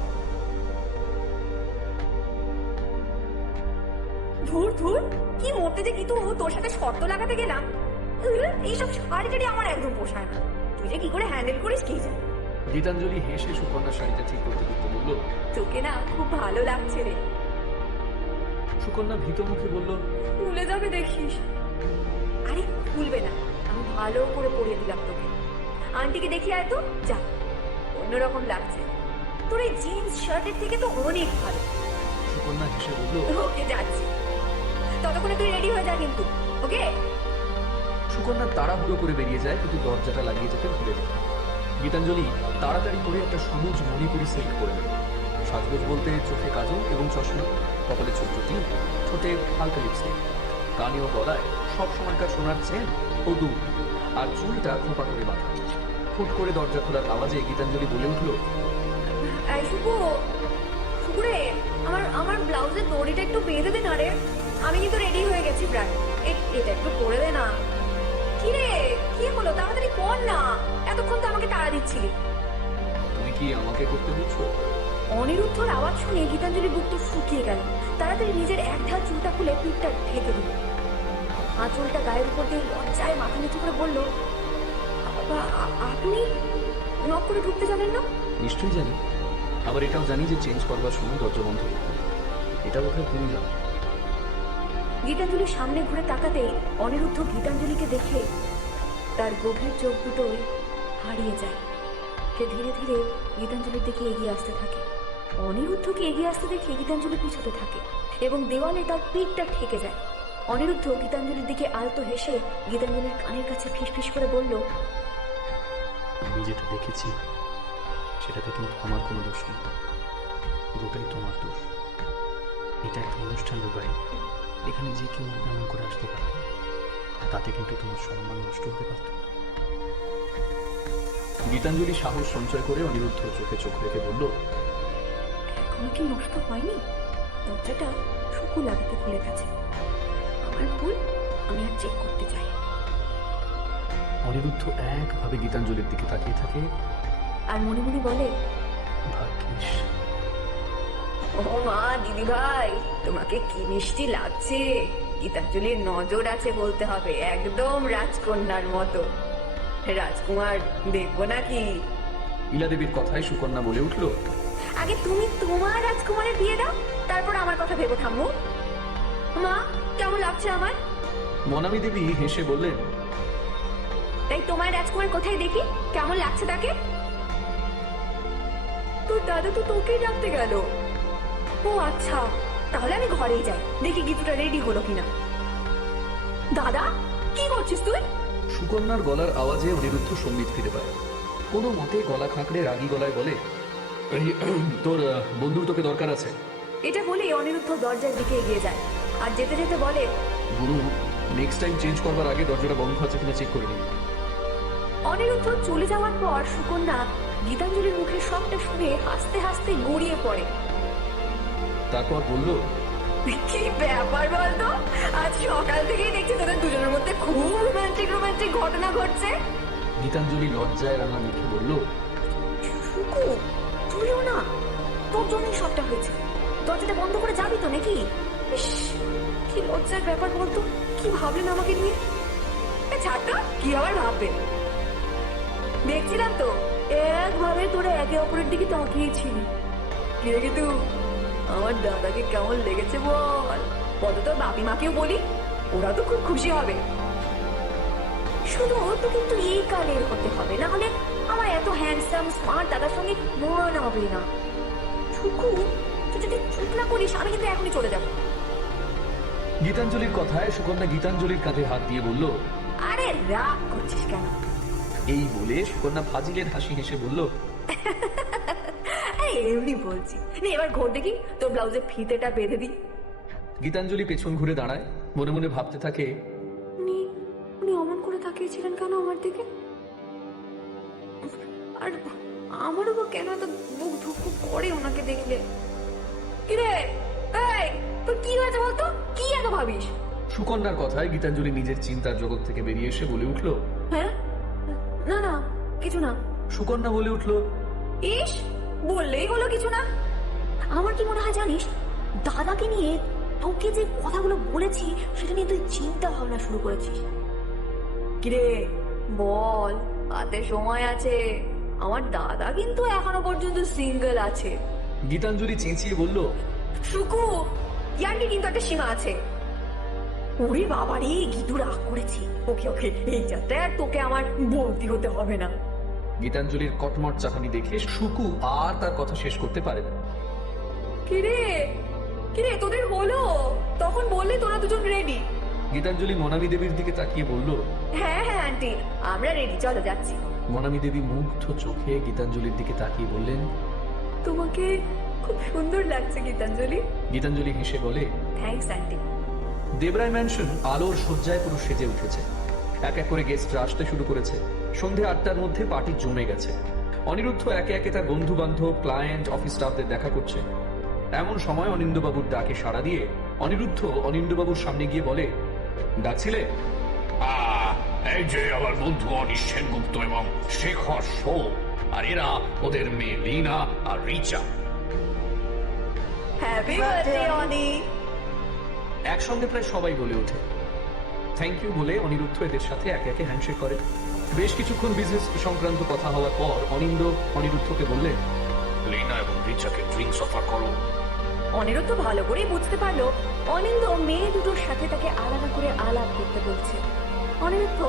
ধুর ধুর, কি মরতে যে কিন্তু তোর সাথে শর্ত লাগাতে গেলাম। এইসব শাড়ি টাড়ি আমার একদম পোষায় না। তুই যে কি করে হ্যান্ডেল করিস কি জানি। গীতাঞ্জলি হেসে সুকন্যার শাড়িটা ঠিক করতে করতে বলল, তোকে না খুব ভালো লাগছে রে। সুকন্যা ভীত মুখে বলল, খুলে যাবে দেখিস। আরে খুলবে না, আমি ভালো করে পরিয়ে দিলাম তোকে। আন্টিকে দেখি আয় তো, যা, অন্যরকম লাগছে। তোর এই জিন্স শার্টের থেকে তো অনেক ভালো। সুকন্যা হেসে বলল, ওকে, যাচ্ছি। ততক্ষণে তুই রেডি হয়ে যা কিন্তু, ওকে? সুকন্যা তাড়াহুড়ো করে বেরিয়ে যায়, কিন্তু দরজাটা লাগিয়ে যেতে ভুলে যায়। গীতাঞ্জলি তাড়াতাড়ি করে একটা সবুজ মণিপুরি সিল্ক পরে নেয়। সাজগোজ বলতে চোখে কাজল এবং চশমা, কপালে ছোট্ট টিপ, ঠোঁটে হালকা লিপস্টিক, কানে ও গলায় সব সময়কার সোনার চেন ও দুল, আর চুলটা খোঁপা করে বাঁধা। ফুট করে দরজা খোলার আওয়াজে গীতাঞ্জলি বলে উঠল, এই শুকু, শুকুরে, আমার ব্লাউজের দড়িটা একটু বেঁধে দে না রে। আমি কিন্তু রেডি হয়ে গেছি প্রায়। এটা একটু করে দে না। কি রে, কি হলো? তাড়াতাড়ি কর না, এতক্ষণ তো আমাকে তাড়া দিচ্ছিলি। তুমি কি আমাকে করতে দিচ্ছো? অনিরুদ্ধর আওয়াজ শুনে গীতাঞ্জলির বুকটা শুকিয়ে গেল। তাড়াতাড়ি নিজের এক ঢাল চুলটা খুলে পিঠটা ঢেকে দিল। আঁচলটা গায়ের উপর দিয়ে লজ্জায় মাথা নিচু করে বলল, আপনি নক করে ঢুকতে জানেন না? নিশ্চয়ই জানি, আবার এটাও জানি যে চেঞ্জ করবার সময় দরজা বন্ধ করতে হবে। এটা বোধহয় তুমি জানো। গীতাঞ্জলির সামনে ঘুরে তাকাতেই অনিরুদ্ধ গীতাঞ্জলিকে দেখে তার গভীর চোখ দুটোই হারিয়ে যায়। সে ধীরে ধীরে গীতাঞ্জলির দিকে এগিয়ে আসতে থাকে। অনিরুদ্ধকে এগিয়ে আসতে দেখে গীতাঞ্জলি পিছতে থাকে এবং দেওয়ালে তার পিঠটা ঠেকে যায়। অনিরুদ্ধ গীতাঞ্জলির দিকে আলতো হেসে গীতাঞ্জলির কানের কাছে ফিসফিস করে বলল, আমি যেটা দেখেছি সেটাতে কিন্তু আমার কোনো দোষ নেই, পুরোটাই তোমার দোষ। এটা একটা অনুষ্ঠানের বাড়ি, এখানে যে কেউ এমন করে আসতে পারত, তাতে কিন্তু তোমার সম্মান নষ্ট হতে পারত। গীতাঞ্জলি সাহস সঞ্চয় করে অনিরুদ্ধ চোখে চোখ রেখে বলল, এখনো কি নষ্ট হয়নি? দরজাটা শুকু লাগাতে ভুলে গেছে। আমার ভুল, আমি আর চেক করতে চাই। অনিরুদ্ধ একভাবে গীতাঞ্জলির দিকে তাকিয়ে থাকে আর মনে মনে বলে, ভাগ্যিস। ও মা, দিদি ভাই, তোমাকে কি মিষ্টি লাগছে। গীতাঞ্জলির নজর আছে বলতে হবে, একদম রাজকন্যার মতো। রাজকুমার দেখবো নাকি? ইলা দেবীর কথায় সুকন্যা বলে উঠল, আগে তুমি তোমার রাজকুমারের বিয়ে দাও, তারপর আমার কথা ভেবো ঠাম্মু। মা, কেমন লাগছে আমার? মনামী দেবী হেসে বললেন, তাই তোমার রাজকুমার কোথায় দেখি, কেমন লাগছে তাকে? তোর দাদা তো তোকেই ডাকতে গেল। ও আচ্ছা, তাহলে আমি ঘরেই যাই, দেখি গিফটটা রেডি হলো কিনা। দাদা, কি করছিস তুই? সুকন্যার গলার আওয়াজে অনিরুদ্ধ সম্বিত ফিরে পায়। কোনো মতে গলা খাঁকড়ে রাগী গলায় বলে, এই, তোর বন্ধুর তোকে দরকার আছে। এটা বলে অনিরুদ্ধ দরজার দিকে এগিয়ে যায় আর যেতে যেতে বলে, গুরু, নেক্সট টাইম চেঞ্জ করবার আগে দরজাটা বন্ধ আছে কিনা চেক করে নিন। অনিরুদ্ধ চলে যাওয়ার পর সুকন্যা গীতাঞ্জলির মুখে সবটা শুনে হাসতে হাসতে গড়িয়ে পড়ে। তারপর বলল, কি ব্যাপার বলতো, আজ সকাল থেকেই দেখছি তোদের দুজনের মধ্যে খুব রোমান্টিক ঘটনা ঘটছে। গীতাঞ্জলি লজ্জায় রাঙা মুখে বলল, সুকু, তুইও না, তোর জন্যই সবটা হয়েছে। দরজাটা বন্ধ করে যাবি তো নাকি? ইস, কি লজ্জার ব্যাপার বলতো, কি ভাবলেন আমাকে নিয়ে? ছাড়তো, কি আবার ভাববেন? দেখছিলাম তো একভাবে তোরা একে অপরের দিকে তাকিয়েছিলি। কিন্তু আমার দাদাকে কেমন লেগেছে বল? কত তোর বাপি মাকেও বলি, ওরা তো খুব খুশি হবে। শুধু তো কিন্তু এই কালের হতে হবে, না হলে আমার এত হ্যান্ডসাম স্মার্ট দাদার সঙ্গে মন হবে না। সুকু, তুই যদি চুপ না করিস আমি কিন্তু এখনই চলে যাবো। গীতাঞ্জলির কথায় সুকন্যা গীতাঞ্জলির কাঁধে হাত দিয়ে বলল, আরে রাগ করছিস কেন? এই বলে সুকন্যা ফাজিলের হাসি হেসে বলল, এমনি বলছি। এবার ঘোর দেখি, তোর ব্লাউজের ফিতেটা বেঁধে দি। গীতাঞ্জলি পেছন ঘুরে দাঁড়ায়, মনে মনে ভাবতে থাকে, উনি অমন করে তাকিয়েছিলেন কেন আমার দিকে? আর আমারও বা কেন এত বুক ধুকপুক করে ওনাকে দেখলে? কিরে, এই, তোর কি হয়েছে বলতো? কি এত ভাবিস? সুকন্যার কথায় গীতাঞ্জলি নিজের চিন্তার জগৎ থেকে বেরিয়ে এসে বলে উঠল, হ্যাঁ, না না, কিছু না। সুকন্যা বলে উঠল, ইস, বললেই হলো কিছু না। আমার কি মনে হয় জানিস, দাদাকে নিয়ে তোকে যে কথাগুলো বলেছি সেটা নিয়ে তুই চিন্তা ভাবনা শুরু করেছিস। কিরে বল, হাতে সময় আছে, আমার দাদা কিন্তু এখনো পর্যন্ত সিঙ্গেল আছে। গীতাঞ্জলি চেঁচিয়ে বলল, সুকু, ইয়ার্কি কিন্তু একটা সীমা আছে। ওরে বাবারে, গিদু রাগ করেছি। ওকে ওকে, এই যাতে আর তোকে আমার বলতে হতে হবে না। গীতাঞ্জলির কটমট চাহানি দেখে সুকু আর তার কথা শেষ করতে পারে না। কিরে কিরে, তোদের হলো? তখন বললে তোরা দুজন রেডি। গীতাঞ্জলি মনামী দেবীর দিকে তাকিয়ে বলল, হ্যাঁ হ্যাঁ আন্টি, আমরা রেডি, চলো যাচ্ছি। মনামী দেবী মুগ্ধ চোখে গীতাঞ্জলির দিকে তাকিয়ে বললেন, তোমাকে খুব সুন্দর লাগছে গীতাঞ্জলি। গীতাঞ্জলি হেসে বলে, থ্যাঙ্কস আন্টি। দেবরায় ম্যানশন আলোর সজ্জায় পুরো সেজে উঠেছে। এক এক করে গেস্টরা আসতে শুরু করেছে। সন্ধে 8টার মধ্যে পার্টি জমে গেছে। অনিরুদ্ধ একে একে তার বন্ধু বান্ধব, ক্লায়েন্ট, অফিস স্টাফদের দেখা করছে। এমন সময় অনিন্দবাবুর ডাকে সাড়া দিয়ে অনিরুদ্ধ অনিন্দবাবুর সামনে গিয়ে বলে, ডাকছিলে? এই যে আমার বন্ধু অনিশ সেনগুপ্ত এবং শেখর শো, আর এরা ওদের মেয়ে লীনা আর রিচা। হ্যাপি বার্থডে অনি। একসঙ্গে প্রায় সবাই বলে ওঠে। থ্যাংক ইউ বলে অনিরুদ্ধ এদের সাথে একে একে হ্যান্ডশেক করে। বেশ কিছুক্ষণ বিজনেস সংক্রান্ত কথা হওয়ার পর অনিরুদ্ধকে বললেন, লীনা এবং রিচাকে ড্রিঙ্কস অফার করো। অনিরুদ্ধ ভালো করে বুঝতে পারলো অনিন্দ মেয়ে দুটোর সাথে তাকে আলাদা করে আলাপ করতে বলছে। অনিরুদ্ধ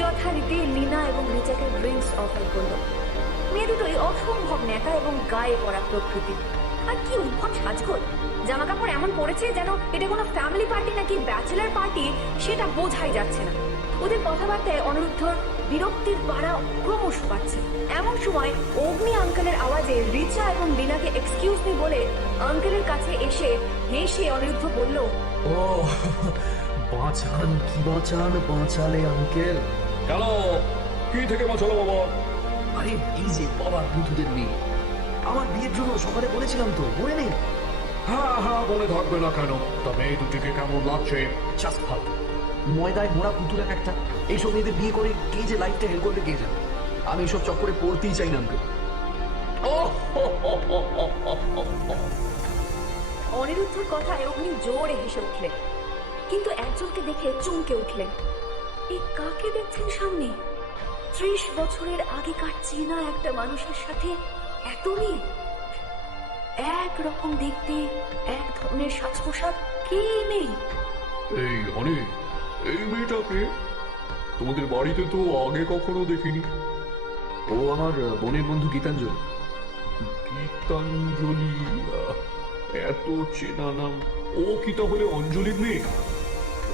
যথারীতি লীনা এবং রিচাকে ড্রিঙ্কস অফার করলো। মেয়ে দুটোই অসম্ভব ন্যাকা এবং গায়ে পড়া প্রকৃতি। আর কি উদ্ভট সাজগোজ, জামা কাপড় এমন পড়েছে যেন এটা কোনো ফ্যামিলি পার্টি নাকি ব্যাচেলার পার্টি সেটা বোঝাই যাচ্ছে না। ওদের কথাবার্তায় অনিরুদ্ধর বিরক্তির পাড়া ক্রমশ বাড়ছে। এমন সময় অগ্নি আঙ্কেলের আওয়াজে রিচা এবং লীনাকে এক্সকিউজ মি বলে আঙ্কেলের কাছে এসে হেসে অনিরুদ্ধ বলল, ও বাঁচান, কি বাঁচান, বাঁচালে আঙ্কেল। কেন, কি থেকে বাঁচালো বাবা? আরে এই যে বাবার বন্ধুদের মেয়ে, আমার বিয়ের জন্য সকালে বলেছিলাম তো, মনে নেই? হ্যাঁ হ্যাঁ, মনে থাকবে না কেন? তা মেয়ে দুটিকে কেমন লাগছে? জাস্ট ফালতু, ময়দায় মোড়া পুতুল একটা। এইসব মেয়েদের বিয়ে করে কে যে লাইফটা হেল্প করবে কে জানে। আমি এইসব চক্করে পড়তেই চাই না আঙ্কেল। অনিরুদ্ধর কথায় অগ্নি জোরে হেসে উঠলেন, কিন্তু একজনকে দেখে চমকে উঠলেন। এই কাকে দেখছেন সামনে? 30 বছরের আগেকার চেনা একটা মানুষের সাথে এত মিল, একরকম দেখতে, এক ধরনের সাজ পোশাক, কে নেই? এই অনেক, এই মেয়েটাকে তোমাদের বাড়িতে তো আগে কখনো দেখিনি। ও আমার বোনের বন্ধু গীতাঞ্জলি। গীতাঞ্জলি, এত চেনা নাম। ও কি তাহলে অঞ্জলির মেয়ে?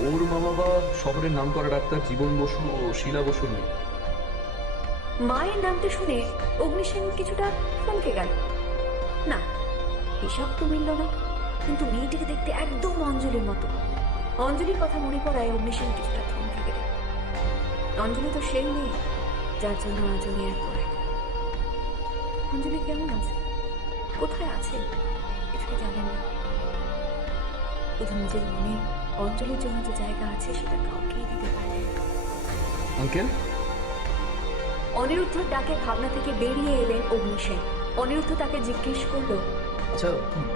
ওর মা বাবা শহরের নাম করা ডাক্তার জীবন বসু ও শিলা বসুর মেয়ে। মায়ের নামটা শুনে অগ্নিসেন কিছুটা থমকে গেল। না, এসব তো মিলল না, কিন্তু মেয়েটিকে দেখতে একদম অঞ্জলির মতো। অঞ্জলির কথা মনে পড়ায় অগ্নিসেন কিছুটা থমকে গেল। অঞ্জলি তো সেই মেয়ে যার জন্য অঞ্জলি এত এক। অঞ্জলি কেমন আছে, কোথায় আছে, কিছুই জানেন না। শুধু নিজের মনে অঞ্জলির জন্য যে জায়গা আছে সেটা কাউকেই দিতে পারে। আঙ্কেল, অনিরুদ্ধর ডাকে ভাবনা থেকে বেরিয়ে এলেন অগ্নিসেন। অনিরুদ্ধ তাকে জিজ্ঞেস করলো, আচ্ছা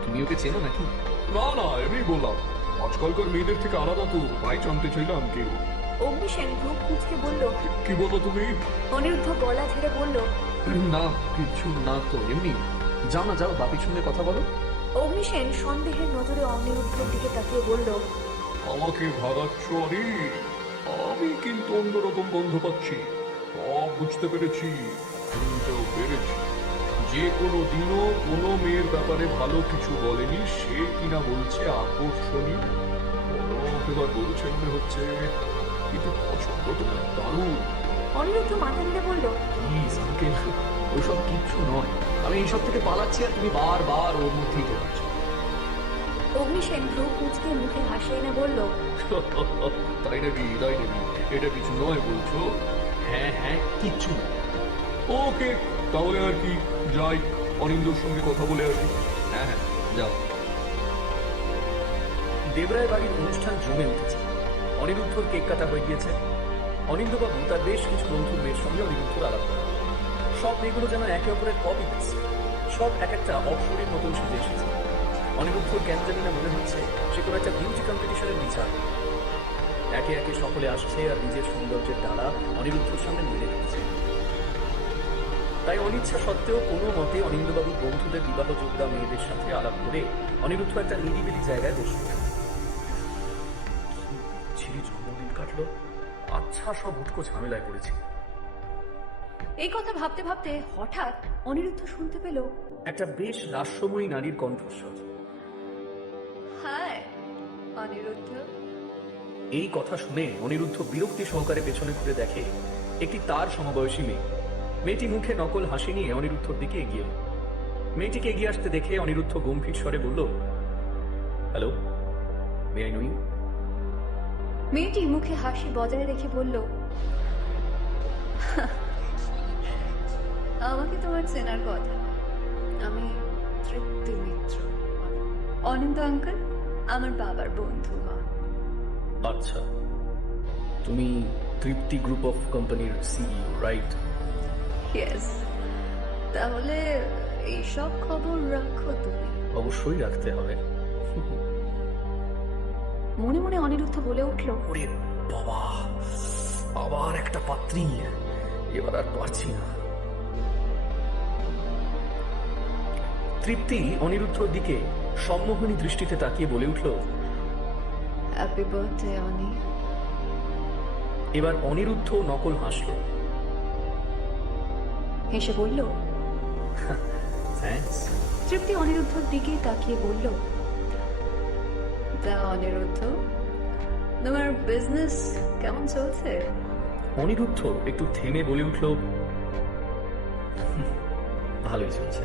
তুমি ওকে চেনো নাকি? না না, এমনি বললাম, আজকালকার মেয়েদের থেকে আলাদা তো, তাই জানতে চাইলাম কেউ। অগ্নিসেন ভ্রু কুঁচকে বলল, কি বলো তুমি? অনিরুদ্ধ গলা ঝেড়ে বলল, না কিছু না তো, এমনি। যাও না, যাও বাপির সঙ্গে কথা বলো। অগ্নিসেন সন্দেহের নজরে অনিরুদ্ধের দিকে তাকিয়ে বলল, আমাকে ভাগাচ্ছ? আরে আমি কিন্তু অন্যরকম গন্ধ পাচ্ছি। সব বুঝতে পেরেছি, শুনতেও পেরেছি। যে কোনো দিনও কোনো মেয়ের ব্যাপারে ভালো কিছু বলেনি, সে কিনা বলছে আকর্ষণীয়। এবার বলছে মনে হচ্ছে, কিন্তু পছন্দ তোমার দারুণ। অনিরুদ্ধ মাথা নেড়ে বলল, প্লিজ আঙ্কেল, ওসব কিচ্ছু নয়। আমি এইসব থেকে পালাচ্ছি আর তুমি বারবার ওর মধ্যেই ঢোকাচ্ছ। অগ্নিসেন ভ্রু কুঁচকে মুখে হাসি এনে বলল, তাই নাকি? তাই নাকি? এটা কিছু নয় বলছো? হ্যাঁ হ্যাঁ, কিচ্ছু না। ওকে, তাহলে আর কি, যাই, অনিন্দর সঙ্গে কথা বলে আসি। হ্যাঁ হ্যাঁ, যাও। দেবরায় বাড়ির অনুষ্ঠান জমে উঠেছে। অনিরুদ্ধর কেক কাটা হয়ে গিয়েছে। অনিন্দবাবু তার বেশ কিছু বন্ধুর মেয়ের সঙ্গে অনিরুদ্ধর আলাপ করে। সব মেয়েগুলো যেন একে অপরের কপি পেয়েছে, সব এক একটা অপসরীর মতন সেজে এসেছে। অনিরুদ্ধর কেন জানি না মনে হচ্ছে সে কোনো একটা বিউটি কম্পিটিশনের বিচার। একে একে সকলে আসছে আর নিজের সৌন্দর্যের দ্বারা অনিরুদ্ধর সামনে মেলে দিচ্ছে। তাই অনিচ্ছা সত্ত্বেও কোনো মতে অনিন্দ্যবাবুর বন্ধুদের বিবাহ যোদ্ধা মেয়েদের সাথে আলাপ করে অনিরুদ্ধ একটা নিরিবিলি জায়গায় বসল। ছিরি জন্মদিন কাটলো, আচ্ছা সব উটকো ঝামেলায় পড়েছি। এই কথা ভাবতে ভাবতে হঠাৎ অনিরুদ্ধ শুনতে পেল, একটা বেশ লাস্যময়ী নারীর কণ্ঠস্বর। হায় অনিরুদ্ধ। এই কথা শুনে অনিরুদ্ধ বিরক্তি সহকারে পেছনে ঘুরে দেখে একটি তার সমবয়সী মেয়ে। মেয়েটি মুখে নকল হাসি নিয়ে অনিরুদ্ধর দিকে এগিয়ে এলো। মেয়েটিকে এগিয়ে আসতে দেখে অনিরুদ্ধ গম্ভীর স্বরে বলল, hello, may I know you? মেয়েটি মুখে হাসি বজায় রেখে বলল, আমাকে তোমার চেনার কথা, আমি তৃপ্তি মিত্র। অনিন্দ আঙ্কেল আমার বাবার বন্ধু হন। আচ্ছা, তুমি তৃপ্তি গ্রুপ অফ কোম্পানির সিইও, রাইট? ইয়েস। তাহলে এইসব খবর রাখো তুমি। অবশ্যই রাখতে হবে। মনে মনে অনিরুদ্ধ বলে উঠল, ওরে বাবা, আবার একটা পাত্রী, এবার আর পারছি না। তৃপ্তি অনিরুদ্ধর দিকে সম্মোহনী দৃষ্টিতে তাকিয়ে বলে উঠল, হ্যাপি বার্থডে অনি। এবার অনিরুদ্ধ নকল হাসল। হেসে বলল, থ্যাঙ্কস। তৃপ্তি অনিরুদ্ধর দিকে তাকিয়ে বলল, তা অনিরুদ্ধ, তোমার বিজনেস কেমন চলছে? অনিরুদ্ধ একটু থেমে বলে উঠল, ভালোই চলছে।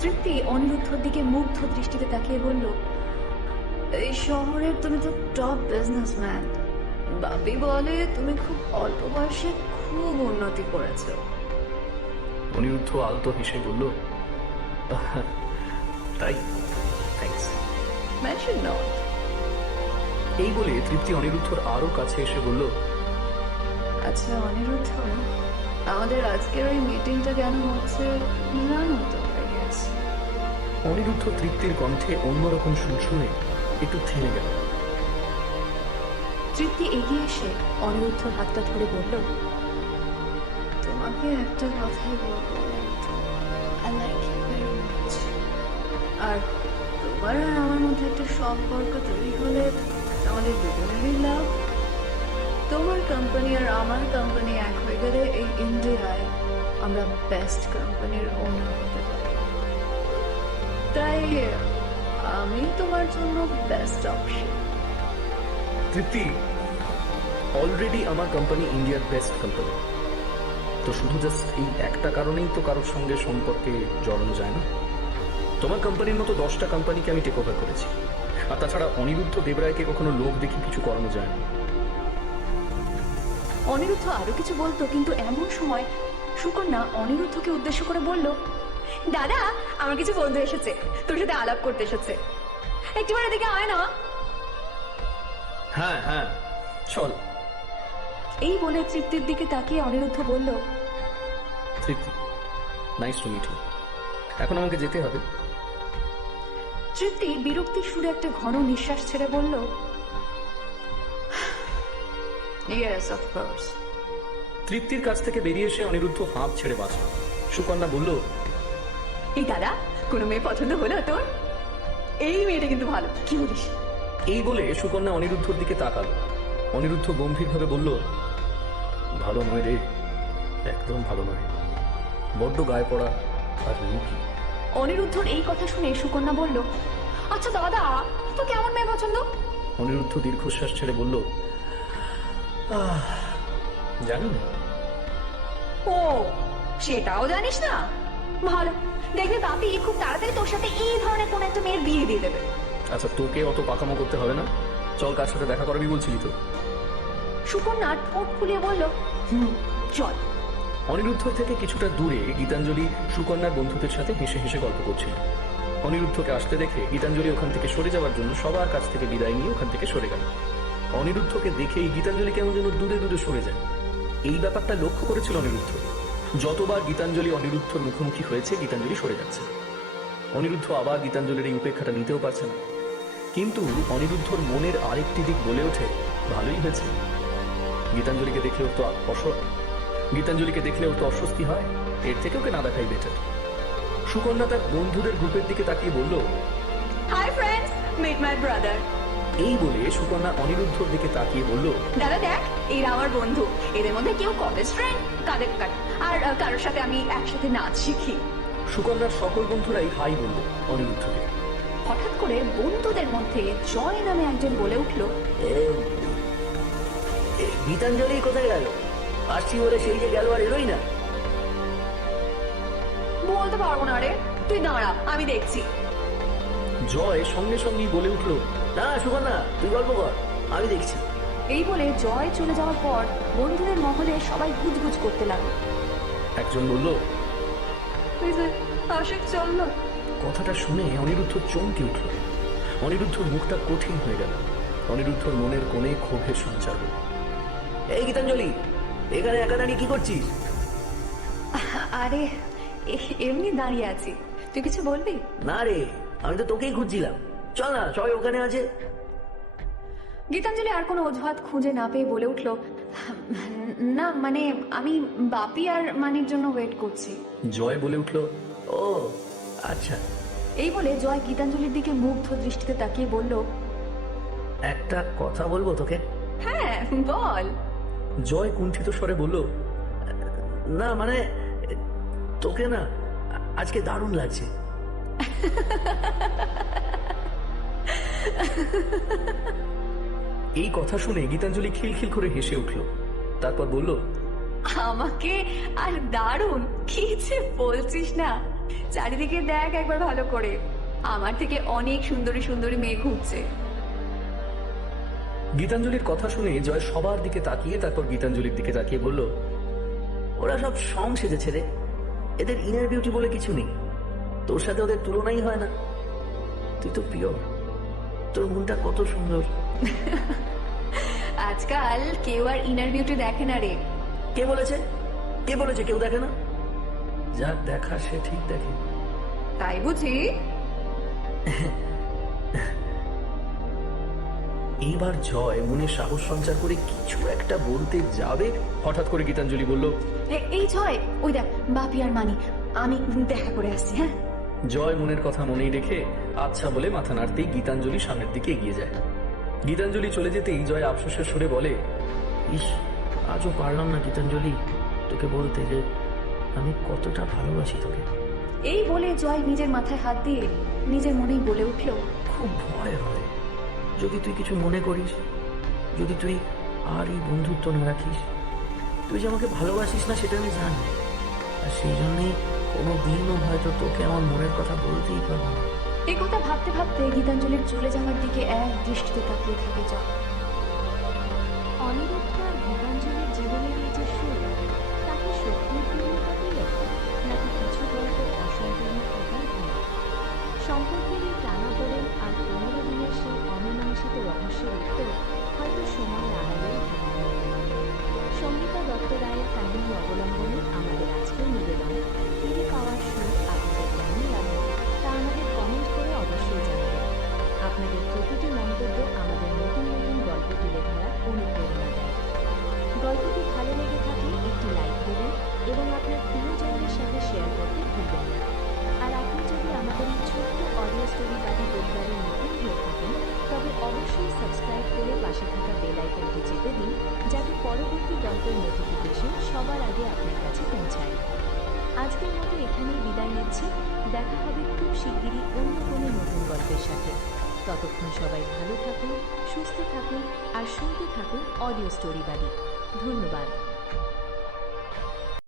তৃপ্তি অনিরুদ্ধর দিকে মুগ্ধ দৃষ্টিতে তাকিয়ে বলল, এই শহরের তুমি তো টপ বিজনেসম্যান। বাবি বলে তুমি খুব অল্প বয়সে খুব উন্নতি করেছো। অনিরুদ্ধ আলতো হেসে বলল, তাই, থ্যাঙ্কস। Mention not. এই বলে তৃপ্তি অনিরুদ্ধর আরো কাছে এসে বলল, আচ্ছা অনিরুদ্ধ, আমাদের আজকের ওই মিটিংটা কেন হচ্ছে জানো তো? I guess। অনিরুদ্ধ তৃপ্তির কণ্ঠে অন্যরকম সুর শুনে একটু থেমে গেল। তৃপ্তি এগিয়ে এসে অনিরুদ্ধর হাতটা ধরে বলল, তোমাকে একটা কথাই বলবো, I like you very much। আর তোমার আর আমার মধ্যে একটা সম্পর্ক তৈরি হলে আমাদের দুজনেরই লাভ। তোমার কোম্পানি আর আমার কোম্পানি এক হয়ে গেলে এই ইন্ডিয়ায় আমরা বেস্ট কোম্পানির ওনার হতে পারি। তাই আমি তোমার জন্য বেস্ট অপশন। তৃপ্তি, অলরেডি আমার কোম্পানি ইন্ডিয়ার বেস্ট কোম্পানি, তো শুধু জাস্ট এই একটা কারণেই তো কারোর সঙ্গে সম্পর্কে জড়ানো যায় না। তোমার কোম্পানির মতো 10টা কোম্পানিকে আমি টেক ওভার করেছি, আর তাছাড়া অনিরুদ্ধ দেবরায়কে কখনো লোক দেখে কিছু করানো যায় না। অনিরুদ্ধ আরো কিছু বলতো, কিন্তু এমন সময় সুকন্যা অনিরুদ্ধকে উদ্দেশ্য করে বলল, দাদা আমার কিছু বন্ধু এসেছে, তোর সাথে আলাপ করতে এসেছে, একটিবার এদিকে আয় না। হ্যাঁ হ্যাঁ, চল। এই বলে তৃপ্তির দিকে তাকিয়ে অনিরুদ্ধ বলল, তৃপ্তি, নাইস টু মিট ইউ। এখন আমাকে যেতে হবে। তৃপ্তি বিরক্তির সুরে একটা ঘন নিঃশ্বাস ছেড়ে বলল, ইয়েস অফ কোর্স। তৃপ্তির কাছ থেকে বেরিয়ে এসে অনিরুদ্ধ হাঁপ ছেড়ে বাঁচল। সুকন্যা বলল, এই দাদা, কোনো মেয়ে পছন্দ হলো তোর? এই মেয়েটা কিন্তু ভালো, কি বলিস? এই বলে সুকন্যা অনিরুদ্ধর দিকে তাকালো। অনিরুদ্ধ গম্ভীরভাবে বলল, ভালো নয় রে, একদম ভালো নয়, বড্ড গায়ে পড়া আর লুকি। অনিরুদ্ধর এই কথা শুনে সুকন্যা বলল, আচ্ছা দাদা, তো কেমন মেয়ে পছন্দ? অনিরুদ্ধ দীর্ঘশ্বাস ছেড়ে বলল, জানি না। ও, সেটাও জানিস না? ভালো, দেখবি বাপি খুব তাড়াতাড়ি তোর সাথে এই ধরনের কোন একটা মেয়ের বিয়ে দিয়ে দেবে। আচ্ছা, তোকে অত পাকামো করতে হবে না, চল, কার সাথে দেখা করবি বলছিলি তো? সুকন্যা ঠোঁট ফুলিয়ে বলল, চল। অনিরুদ্ধ থেকে কিছুটা দূরে গীতাঞ্জলি সুকন্যার বন্ধুদের সাথে হেসে হেসে গল্প করছিল। অনিরুদ্ধকে আসতে দেখে গীতাঞ্জলি ওখান থেকে সরে যাওয়ার জন্য সবার কাছ থেকে বিদায় নিয়ে ওখান থেকে সরে গেল। অনিরুদ্ধকে দেখেই গীতাঞ্জলি কেমন যেন দূরে দূরে সরে যায়। এই ব্যাপারটা লক্ষ্য করেছিল অনিরুদ্ধ। যতবার গীতাঞ্জলি অনিরুদ্ধর মুখোমুখি হয়েছে, গীতাঞ্জলি সরে যাচ্ছে। অনিরুদ্ধ আবার গীতাঞ্জলির এই উপেক্ষাটা নিতেও পারছে না, কিন্তু অনিরুদ্ধর মনের আরেকটি দিক বলে ওঠে, ভালোই হয়েছে, গীতাঞ্জলিকে দেখে ওর তো গীতাঞ্জলিকে দেখলে ওর তো অস্বস্তি হয়, এর থেকে ওকে না দেখাই বেটার। সুকন্যা তার বন্ধুদের গ্রুপের দিকে তাকিয়ে বলল, hi friends, meet my brother. এই বলে সুকন্যা অনিরুদ্ধর দিকে তাকিয়ে বলল, দাদা দেখ, এরা আমার বন্ধু। এদের মধ্যে কেউ কলেজ ফ্রেন্ড, আর কারোর সাথে আমি একসাথে নাচ শিখি। সুকন্যার সকল বন্ধুরাই হাই বলল অনিরুদ্ধকে। হঠাৎ করে বন্ধুদের মধ্যে জয় নামে একজন বলে উঠলো, গীতাঞ্জলি কোথায় গেল? আসছি বলে সেই যে গেল আর এলোই না। বলতে পারবো না রে, তুই দাঁড়া, আমি দেখছি। জয় সঙ্গে সঙ্গেই বলে উঠল, না সুকন্যা, তুই গল্প কর, আমি দেখছি। এই বলে জয় চলে যাওয়ার পর বন্ধুদের মহলে সবাই গুজগুজ করতে লাগলো। একজন বলল, আশিক চললো। কথাটা শুনে অনিরুদ্ধ চমকে উঠল। অনিরুদ্ধর মুখটা কঠিন হয়ে গেল। অনিরুদ্ধর মনের কোণে ক্ষোভের সঞ্চার হল। এই গীতাঞ্জলি, এখানে একা দাঁড়িয়ে কি করছিস? আরে এমনি দাঁড়িয়ে আছি, তুই কিছু বলবি? না রে, আমি তো তোকেই খুঁজছিলাম। চল না, সবাই ওখানে আছে। গীতাঞ্জলি আর কোনো অজুহাত খুঁজে না পেয়ে বলে উঠলো, না মানে আমি বাপি আর মানির জন্য ওয়েট করছি। জয় বলে উঠল, ও আচ্ছা। এই বলে জয় গীতাঞ্জলির দিকে মুগ্ধ দৃষ্টিতে তাকিয়ে বলল, একটা কথা বলবো তোকে? হ্যাঁ বল। জয় কুণ্ঠিত স্বরে বলল, না মানে তোকে না আজকে দারুণ লাগছে। এই কথা শুনে গীতাঞ্জলি খিলখিল করে হেসে উঠল। তারপর বলল, আমাকে আর দারুণ কি যে বলছিস না, চারিদিকে দেখ একবার ভালো করে, আমার থেকে অনেক সুন্দরী সুন্দরী মেয়ে ঘুরছে। গীতাঞ্জলির কথা শুনে জয় সবার দিকে তাকিয়ে তারপর গীতাঞ্জলির দিকে তাকিয়ে বলল, ওরা সব সং সেজেছে রে, এদের ইনার বিউটি বলে কিছু নেই। তোর সাথে ওদের তুলনাই হয় না। তুই তো পিওর, তোর মনটা কত সুন্দর। আজকাল কেউ আর ইনার বিউটি দেখে না রে। কে বলেছে? কে বলেছে কেউ দেখে না? যার দেখা সে ঠিক দেখে। তাই বুঝি? এইবার জয় মনে সাহস সঞ্চার করে কিছু একটা বলতে যাবে, হঠাৎ করে গীতাঞ্জলি বলল, এই জয়, ওই দেখ বাপি আর মানি, আমি দেখা করে আসছি। হ্যাঁ। জয় মনের কথা মনেই রেখে আচ্ছা বলে মাথা নাড়তেই গীতাঞ্জলি সামনের দিকে এগিয়ে যায়। গীতাঞ্জলি চলে যেতেই জয় আফসোসের সুরে বলে, ইস, আজও পারলাম না গীতাঞ্জলি তোকে বলতে যে আমি কতটা ভালোবাসি তোকে। এই বলে জয় নিজের মাথায় হাত দিয়ে নিজের মনেই বলে উঠল, খুব ভয় হয় যদি তুই কিছু মনে করিস, যদি তুই আর এই বন্ধুত্ব না রাখিস। তুই যে আমাকে ভালোবাসিস না সেটা আমি জানি, আর সেই জন্যই কোনো দিনও হয়তো তোকে আমার মনের কথা বলতেই পারবো না। এই কথা ভাবতে ভাবতে গীতাঞ্জলির চলে যাওয়ার দিকে এক দৃষ্টিতে তাকিয়ে থাকে জয়। অনিরুদ্ধ আর গীতাঞ্জলির জীবনের এই যে সুর, তাকে সত্যিই পূর্ণতা দিল নাকি কিছু গল্প অসম্পূর্ণ থাকার ভয়? সম্পর্কের এই টানাপোড়েন আর 15 দিনের সেই অমীমাংসিত রহস্যের উত্তর হয়তো সময়ের আড়ালেই থাকবে। সঙ্গীতা দত্ত রায়ের কাহিনী অবলম্বনে আমাদের আজকের নিবেদন ফিরে পাওয়ার সুর আপনাদের কেমন লাগলো তা আমাদের কমেন্ট করে অবশ্যই জানাবেন। আপনাদের প্রতিটি মন্তব্য আমাদের নতুন নতুন গল্প তুলে ধরার অনুপ্রেরণা দেয়। গল্পটি ভালো লেগে থাকলে একটি লাইক দেবেন এবং আপনার প্রিয়জনদের সাথে শেয়ার করতে ভুলবেন না। আর আপনি যদি আমাদের এই ছোট্ট অডিও স্টোরি বাদী পরিবারের নতুন হয়ে থাকেন তবে অবশ্যই সাবস্ক্রাইব করে পাশে থাকা বেল আইকনটি চেপে দিন, যাতে পরবর্তী গল্পের নোটিফিকেশন সবার আগে আপনার কাছে পৌঁছায়। আজকের মতো এখানেই বিদায় নিচ্ছি। দেখা হবে খুব শিগগিরই অন্য কোনো নতুন গল্পের সাথে। ততক্ষণ সবাই ভালো থাকুন, সুস্থ থাকুন আর শুনতে থাকুন অডিও স্টোরি বাদী। ধন্যবাদ।